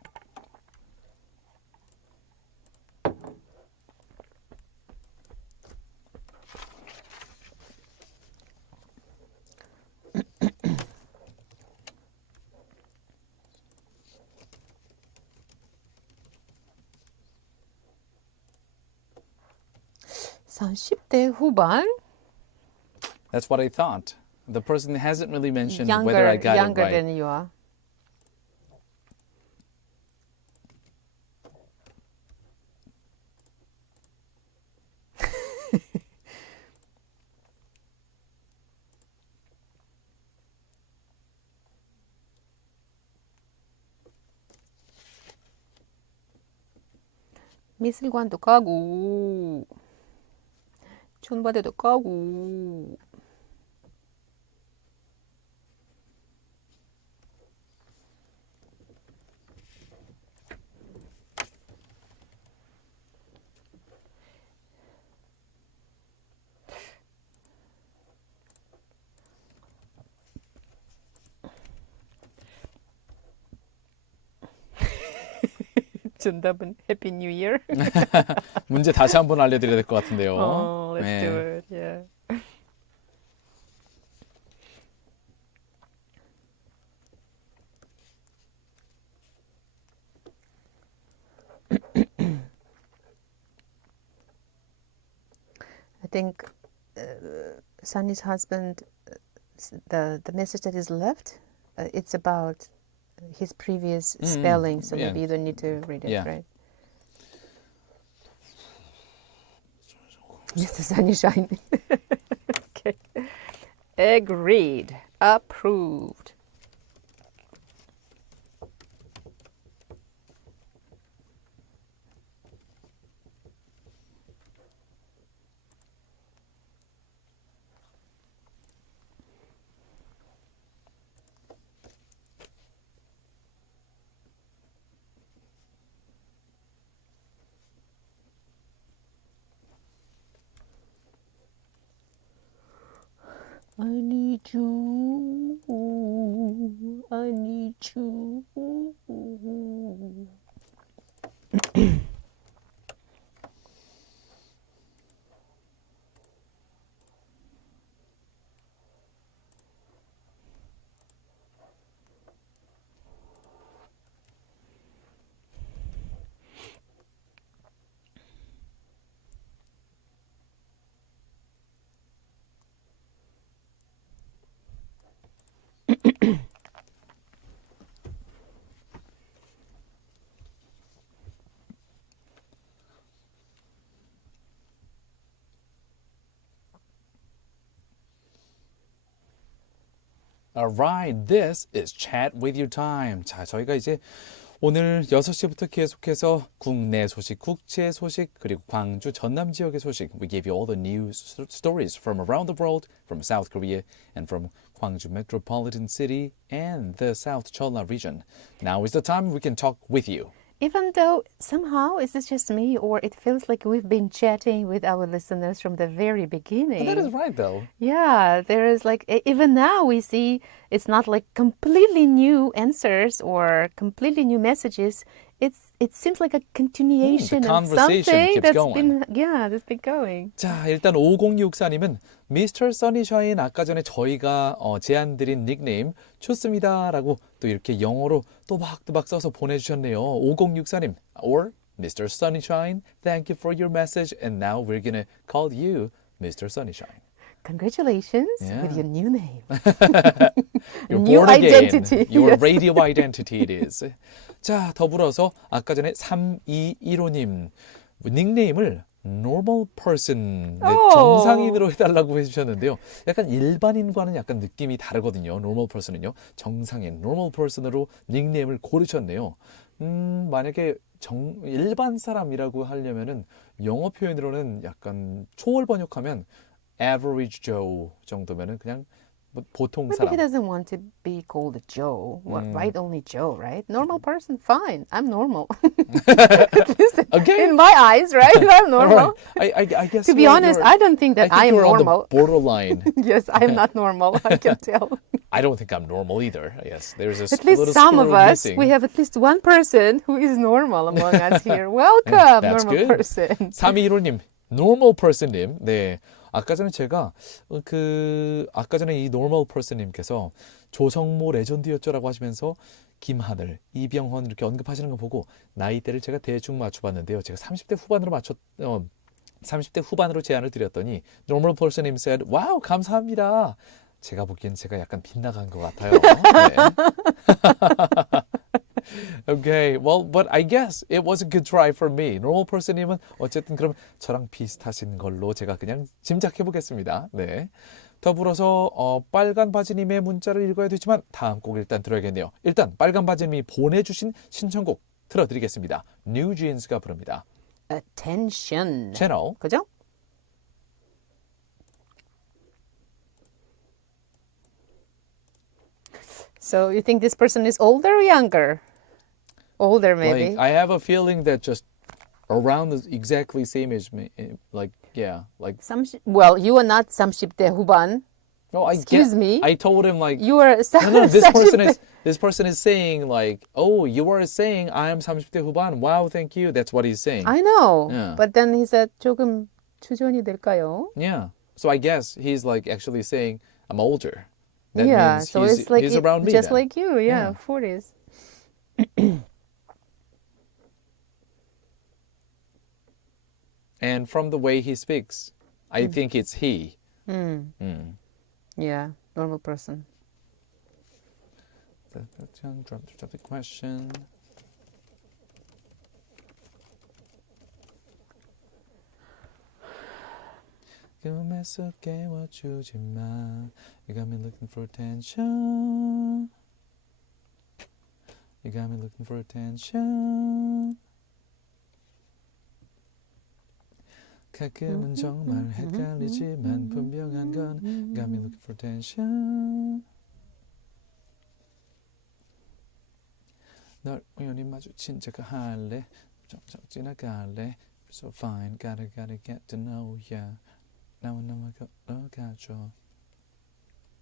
(40대) 후반? That's what I thought. The person hasn't really mentioned whether I got younger it right. than you are. 미술관도 가고 촌바대도 가고 정답은 Happy New Year. 문제 다시 한번 알려드려야 될 것 같은데요. Oh, let's 네. do it. Yeah. think Sunny's husband, the message that is left, it's about his previous spelling, so yeah. maybe you don't need to read it, Yeah. right? Just the sun is shining. Okay. Agreed. Approved. I need you. I need you. Alright, this is Chat with You time. 자, 저희가 이제 오늘 6시부터 계속해서 국내 소식, 국제 소식, 그리고 광주 전남 지역의 소식. We give you all the news stories from around the world, from South Korea and from Gwangju metropolitan city and the South Jeolla region. Now is the time we can talk with you. Even though somehow, is this just me, or it feels like we've been chatting with our listeners from the very beginning? That is right, though. Yeah, there is like, even now we see it's not like completely new answers or completely new messages. It seems like a continuation the of conversation something keeps going. that's been going. 자, 일단 5064님은 Mr. Sunnyshine 아까 전에 저희가 제안드린 닉네임 좋습니다라고 또 이렇게 영어로 또박또박 써서 보내주셨네요. 5064님 or Mr. Sunnyshine, thank you for your message and now we're gonna call you Mr. Sunnyshine. Congratulations Yeah. with your new name. Your New born again. identity. Your Yes. radio identity it is. 자, 더불어서 아까 전에 3215님 닉네임을 normal person, 네, 오. 정상인으로 해달라고 해주셨는데요. 약간 일반인과는 약간 느낌이 다르거든요. normal person은요. 정상인, normal person으로 닉네임을 고르셨네요. 만약에 일반 사람이라고 하려면은 영어 표현으로는 약간 초월 번역하면 average Joe 정도면은 그냥 뭐 보통 Maybe 사람. he doesn't want to be called Joe, right? Only Joe, right? Normal person, fine. I'm normal. At least Okay. in my eyes, right? I'm normal. I guess To be honest, I don't think that I am you're normal. on the borderline. Yes, I'm not normal. I can tell. I don't think I'm normal either. Yes, there's a At least little some of squirrel us, missing. we have at least one person who is normal among us here. Welcome, That's normal good. person. 3215님, normal person님. 네. 아까 전에 제가 아까 전에 이 normal person님께서 조성모 레전드였죠라고 하시면서 김하늘, 이병헌 이렇게 언급하시는 거 보고 나이대를 제가 대충 맞춰봤는데요. 제가 30대 후반으로 제안을 드렸더니 normal person님 said, wow, 감사합니다. 제가 보기엔 제가 약간 빗나간 것 같아요. 네. Okay, well, but I guess it was a good try for me. normal person님은 어쨌든 그럼 저랑 비슷하신 걸로 제가 그냥 짐작해 보겠습니다. 네. 더불어서 빨간 바지님의 문자를 읽어야 되지만 다음 곡 일단 들어야겠네요. 일단 빨간 바지님이 보내주신 신청곡 틀어드리겠습니다. New Jeans가 부릅니다. Attention. 채널 그죠? So you think this person is older or younger? Older, maybe. Like, I have a feeling that just around the exactly same age, like, yeah, like. Well, you are not 30대 후반. No, Excuse me? I told him like. You are No, this 30대. person is saying like, oh, you are saying I am 30대 후반. Wow, thank you. That's what he's saying. I know. Yeah. But then he said 조금 추존이 될까요? Yeah. So I guess he's like actually saying I'm older. That yeah, means so it's like he's around me just then. like you, yeah, Yeah. 40s. And from the way he speaks, I think it's he. Yeah, normal person. Drop the question. 꿈에서 깨워주지 마. You got me looking for attention. You got me looking for attention. 가끔은 정말 헷갈리지만 분명한 건 got me looking for attention. 널 우연히 마주친 척 할래. 정적 지나갈래. So fine, gotta get to know ya. 나와 걸어가줘.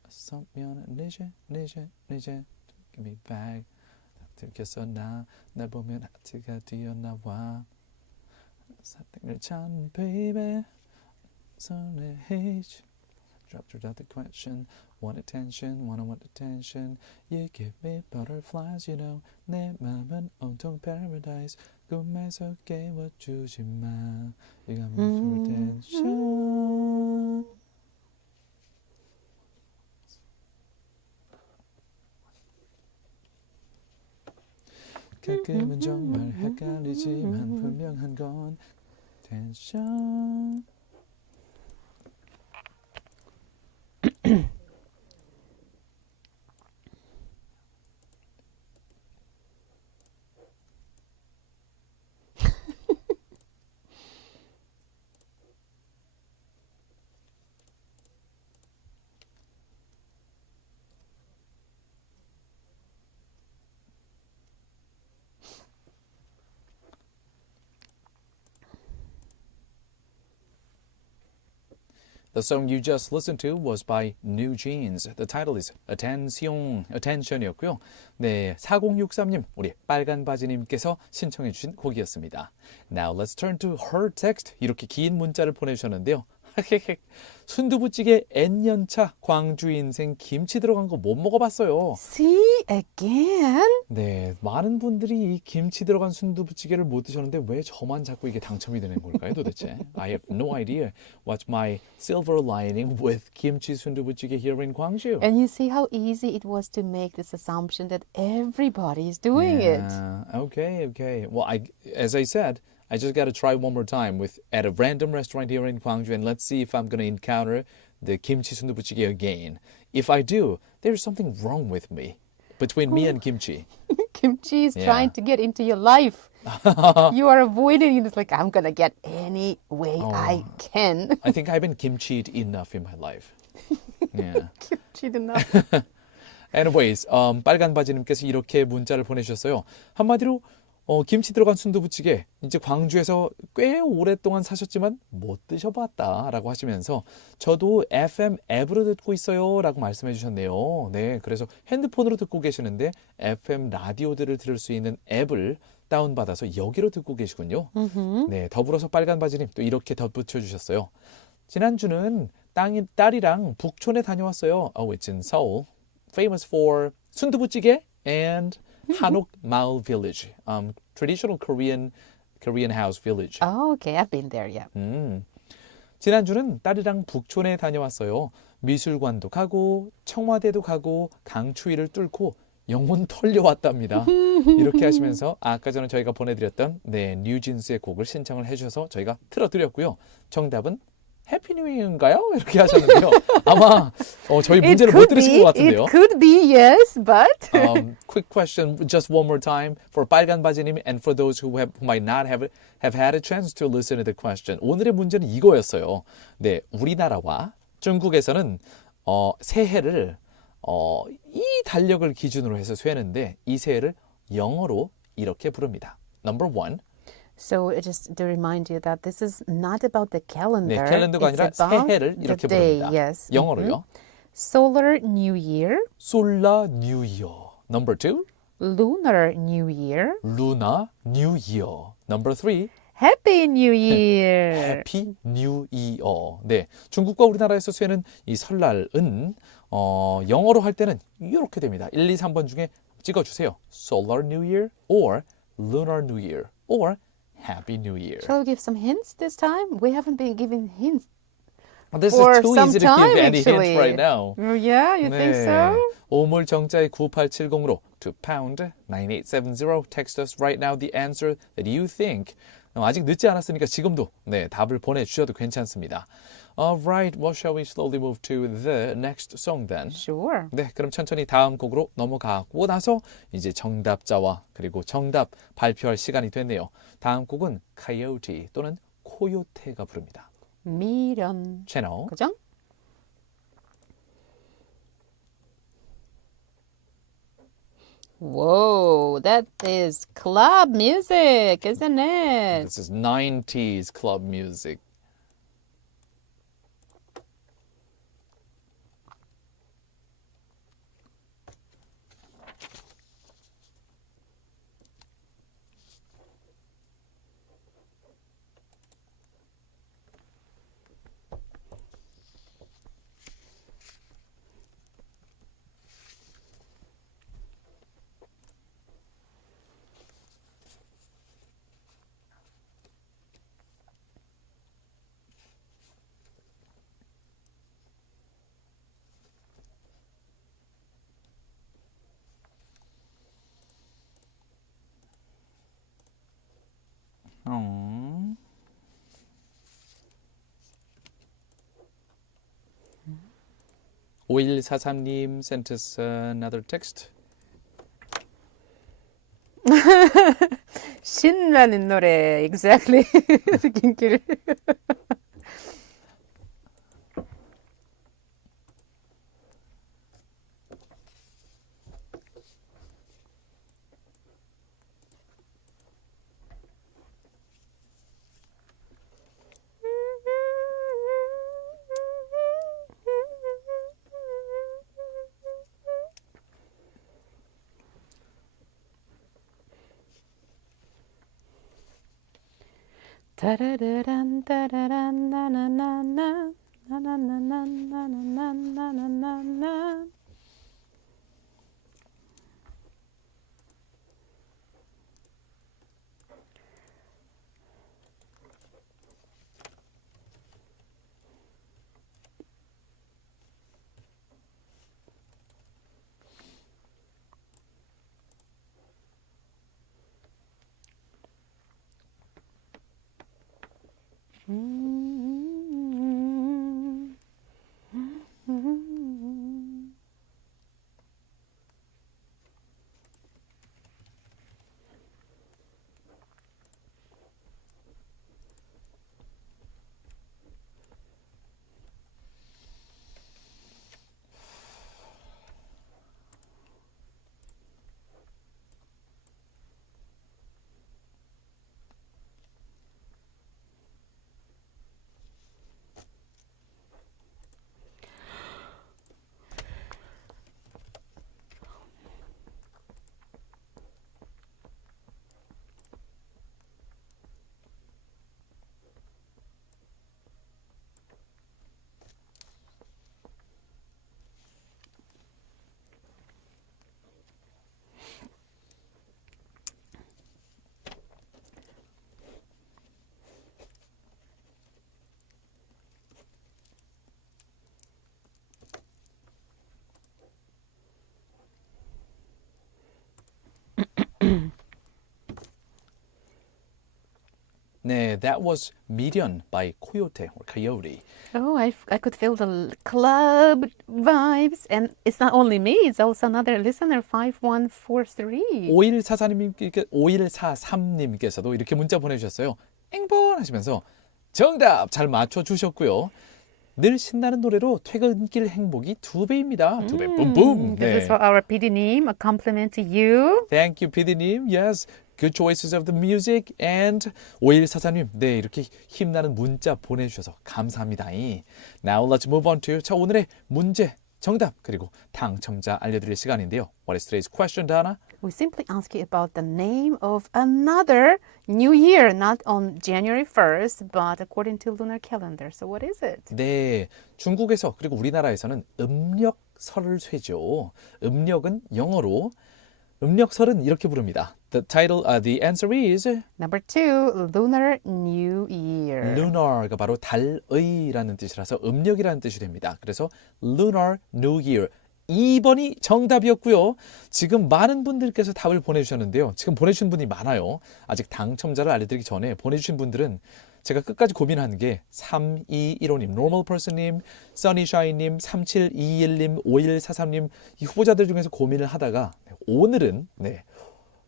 서면 늦게 give me back. 들켰어 날 보면 하트가 뛰어나와. 사탕을 찬 baby. 설레이지. Drop the question. Want attention, want attention. You give me butterflies, you know. 내 맘은 온통 paradise. 꿈에서 깨워주지 마. You got me for attention. 가끔은 정말 헷갈리지만 분명한 건 attention. The song you just listened to was by New Jeans. The title is Attention이었고요. 네, 4063님, 우리 빨간 바지님께서 신청해 주신 곡이었습니다. Now let's turn to her text. 이렇게 긴 문자를 보내주셨는데요. 순두부찌개 N년차 광주 인생 김치 들어간 거 못 먹어봤어요. See again? 네, 많은 분들이 이 김치 들어간 순두부찌개를 못 드셨는데 왜 저만 자꾸 이게 당첨이 되는 걸까요, 도대체? I have no idea what's my silver lining with 김치 순두부찌개 here in Gwangju. And you see how easy it was to make this assumption that everybody is doing it. Okay. Well, as I said, I just got to try one more time at a random restaurant here in Gwangju, and let's see if I'm going to encounter the kimchi sundubujigae again. If I do, there's something wrong with me, between me and kimchi. Kimchi is trying to get into your life. You are avoiding it. It's like, I'm going to get any way I can. I think I've been kimchied enough in my life. Yeah. Kimchi enough. Anyways, 빨간 바지님께서 이렇게 문자를 보내주셨어요. 한마디로 김치 들어간 순두부찌개 이제 광주에서 꽤 오랫동안 사셨지만 못 드셔봤다라고 하시면서 저도 FM 앱으로 듣고 있어요 라고 말씀해 주셨네요. 네, 그래서 핸드폰으로 듣고 계시는데 FM 라디오들을 들을 수 있는 앱을 다운받아서 여기로 듣고 계시군요. 네, 더불어서 빨간 바지님 또 이렇게 덧붙여 주셨어요. 지난주는 딸이랑 북촌에 다녀왔어요. It's in Seoul. Famous for 순두부찌개 and 한옥 마을 village, traditional Korean house village. Oh, okay. I've been there, yeah. 지난주는 딸이랑 북촌에 다녀왔어요. 미술관도 가고 청와대도 가고 강추위를 뚫고 영혼 털려왔답니다. 이렇게 하시면서 아까 전에 저희가 보내드렸던 뉴진스의 곡을 신청을 해주셔서 저희가 틀어드렸고요. 정답은 해피 뉴 이어인가요? 이렇게 하셨는데요. 아마 저희 문제를 못 들으신 것 같은데요. It could be, yes, but... Quick question, just one more time for 빨간 바지님 and for those who might not have had a chance to listen to the question. 오늘의 문제는 이거였어요. 네, 우리나라와 중국에서는 새해를 이 달력을 기준으로 해서 쇠는데 이 새해를 영어로 이렇게 부릅니다. Number one. So just to remind you that this is not about the calendar. 네, 캘린더가 아니라 새해를 이렇게 부릅니다. Yes. 영어로요. Solar New Year. Solar New Year. Number two. Lunar New Year. Lunar New Year. Number three. Happy New Year. Happy New Year. 네, 중국과 우리나라에서 쇠는 이 설날은 영어로 할 때는 이렇게 됩니다. 1, 2, 3번 중에 찍어주세요. Solar New Year or Lunar New Year or Happy New Year. Shall we give some hints this time? We haven't been giving hints. This for is too some easy to time, give any actually. hint right now. Oh, yeah, you think so? 오물 정자의 9870으로 to pound 9870 text us right now the answer that you think. 아직 늦지 않았으니까 지금도 답을 보내주셔도 괜찮습니다. Alright, well, shall we slowly move to the next song then? Sure. 네, 그럼 천천히 다음 곡으로 넘어가고 나서 이제 정답자와 그리고 정답 발표할 시간이 됐네요. 다음 곡은 Coyote 또는 코요테가 부릅니다. 미련. 채널 그죠? Whoa, that is club music, isn't it? This is 90s club music. 어. (5143님) sent us another text. 신나는 노래, exactly. 퇴근길을. 따라라란 따라란 나나나나 나나나나나나나나나나. 네, that was 미련 by Coyote or Coyote. Oh, I could feel the club vibes. And it's not only me, it's also another listener, 5143. 5143님께서도 이렇게 문자 보내주셨어요. 앵번 하시면서 정답 잘 맞춰주셨고요. 늘 신나는 노래로 퇴근길 행복이 2배입니다. 2배 뿜뿜. This is for our PD님, a compliment to you. Thank you, PD님. Yes, good choices of the music. And 5144님, 네, 이렇게 힘나는 문자 보내주셔서 감사합니다. Now let's move on to 자, 오늘의 문제, 정답, 그리고 당첨자 알려드릴 시간인데요. What is today's question, Dana? We simply ask you about the name of another new year, not on January 1st, but according to lunar calendar. So what is it? 네, 중국에서 그리고 우리나라에서는 음력설을 쇠죠. 음력은 영어로 음력설은 이렇게 부릅니다. The answer is Number 2, Lunar New Year. lunar가 바로 달의라는 뜻이라서 음력이라는 뜻이 됩니다. 그래서 lunar new year 2번이 정답이었고요. 지금 많은 분들께서 답을 보내주셨는데요. 지금 보내주신 분이 많아요. 아직 당첨자를 알려드리기 전에 보내주신 분들은 제가 끝까지 고민하는 게 3215님, Normal Person님, Sunnyshine님, 3721님, 5143님 이 후보자들 중에서 고민을 하다가 오늘은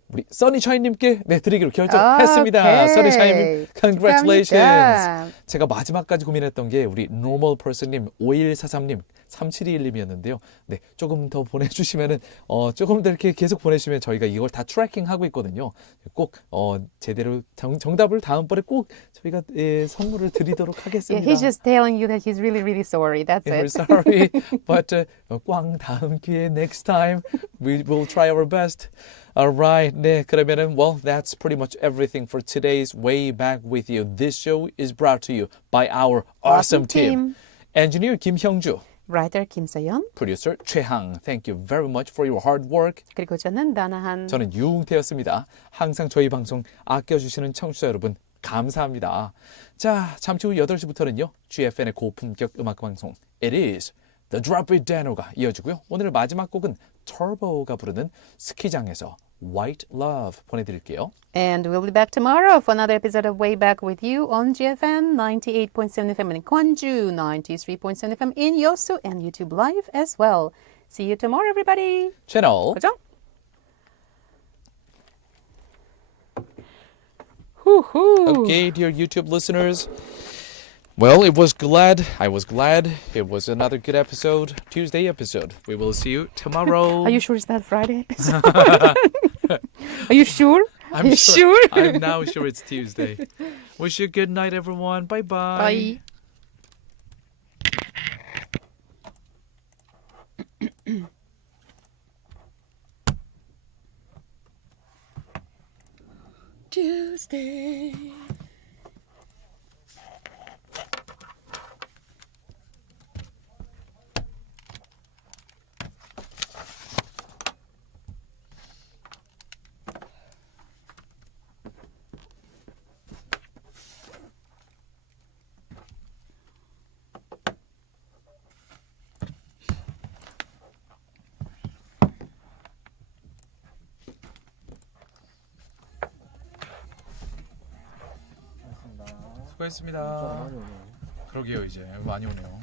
우리 써니샤인님께 드리기로 결정했습니다. Okay. 써니샤인님, congratulations. 축하합니다. 제가 마지막까지 고민했던 게 우리 normal person님, 5143님, 3721님이었는데요. 조금 더 보내주시면은 조금 더 이렇게 계속 보내주시면 저희가 이걸 다 트래킹하고 있거든요. 꼭 제대로 정답을 다음번에 꼭 저희가 선물을 드리도록 Yeah, 하겠습니다. he's just telling you that he's really, really sorry. That's We're it. sorry, but 꽝 다음 기회에 next time we will try our best. Alright, 그러면은 well, that's pretty much everything for today's Way Back With You. This show is brought to you by our awesome team. Engineer 김형주, Writer 김서연, producer 최항. Thank you very much for your hard work. 그리고 저는 나나한. 저는 유웅태였습니다. 항상 저희 방송 아껴주시는 청취자 여러분 감사합니다. 자, 잠시 후 8시부터는요. GFN의 고품격 음악 방송 It is The Drop It Dano가 이어지고요. 오늘 마지막 곡은 Turbo가 부르는 스키장에서 White Love 보내드릴게요. And we'll be back tomorrow for another episode of Way Back With You on GFN 98.7 FM in Gwangju, 93.7 FM in Yosu, and YouTube Live as well. See you tomorrow, everybody. 채널 고정. Woohoo. Okay, dear YouTube listeners. Well, I was glad it was another good episode, Tuesday episode. We will see you tomorrow. Are you sure it's that Friday episode? Are you sure? I'm Are you sure? I'm now sure it's Tuesday. Wish you a good night, everyone. Bye-bye. Bye. Tuesday. 수고했습니다. 그러게요, 이제 많이 오네요.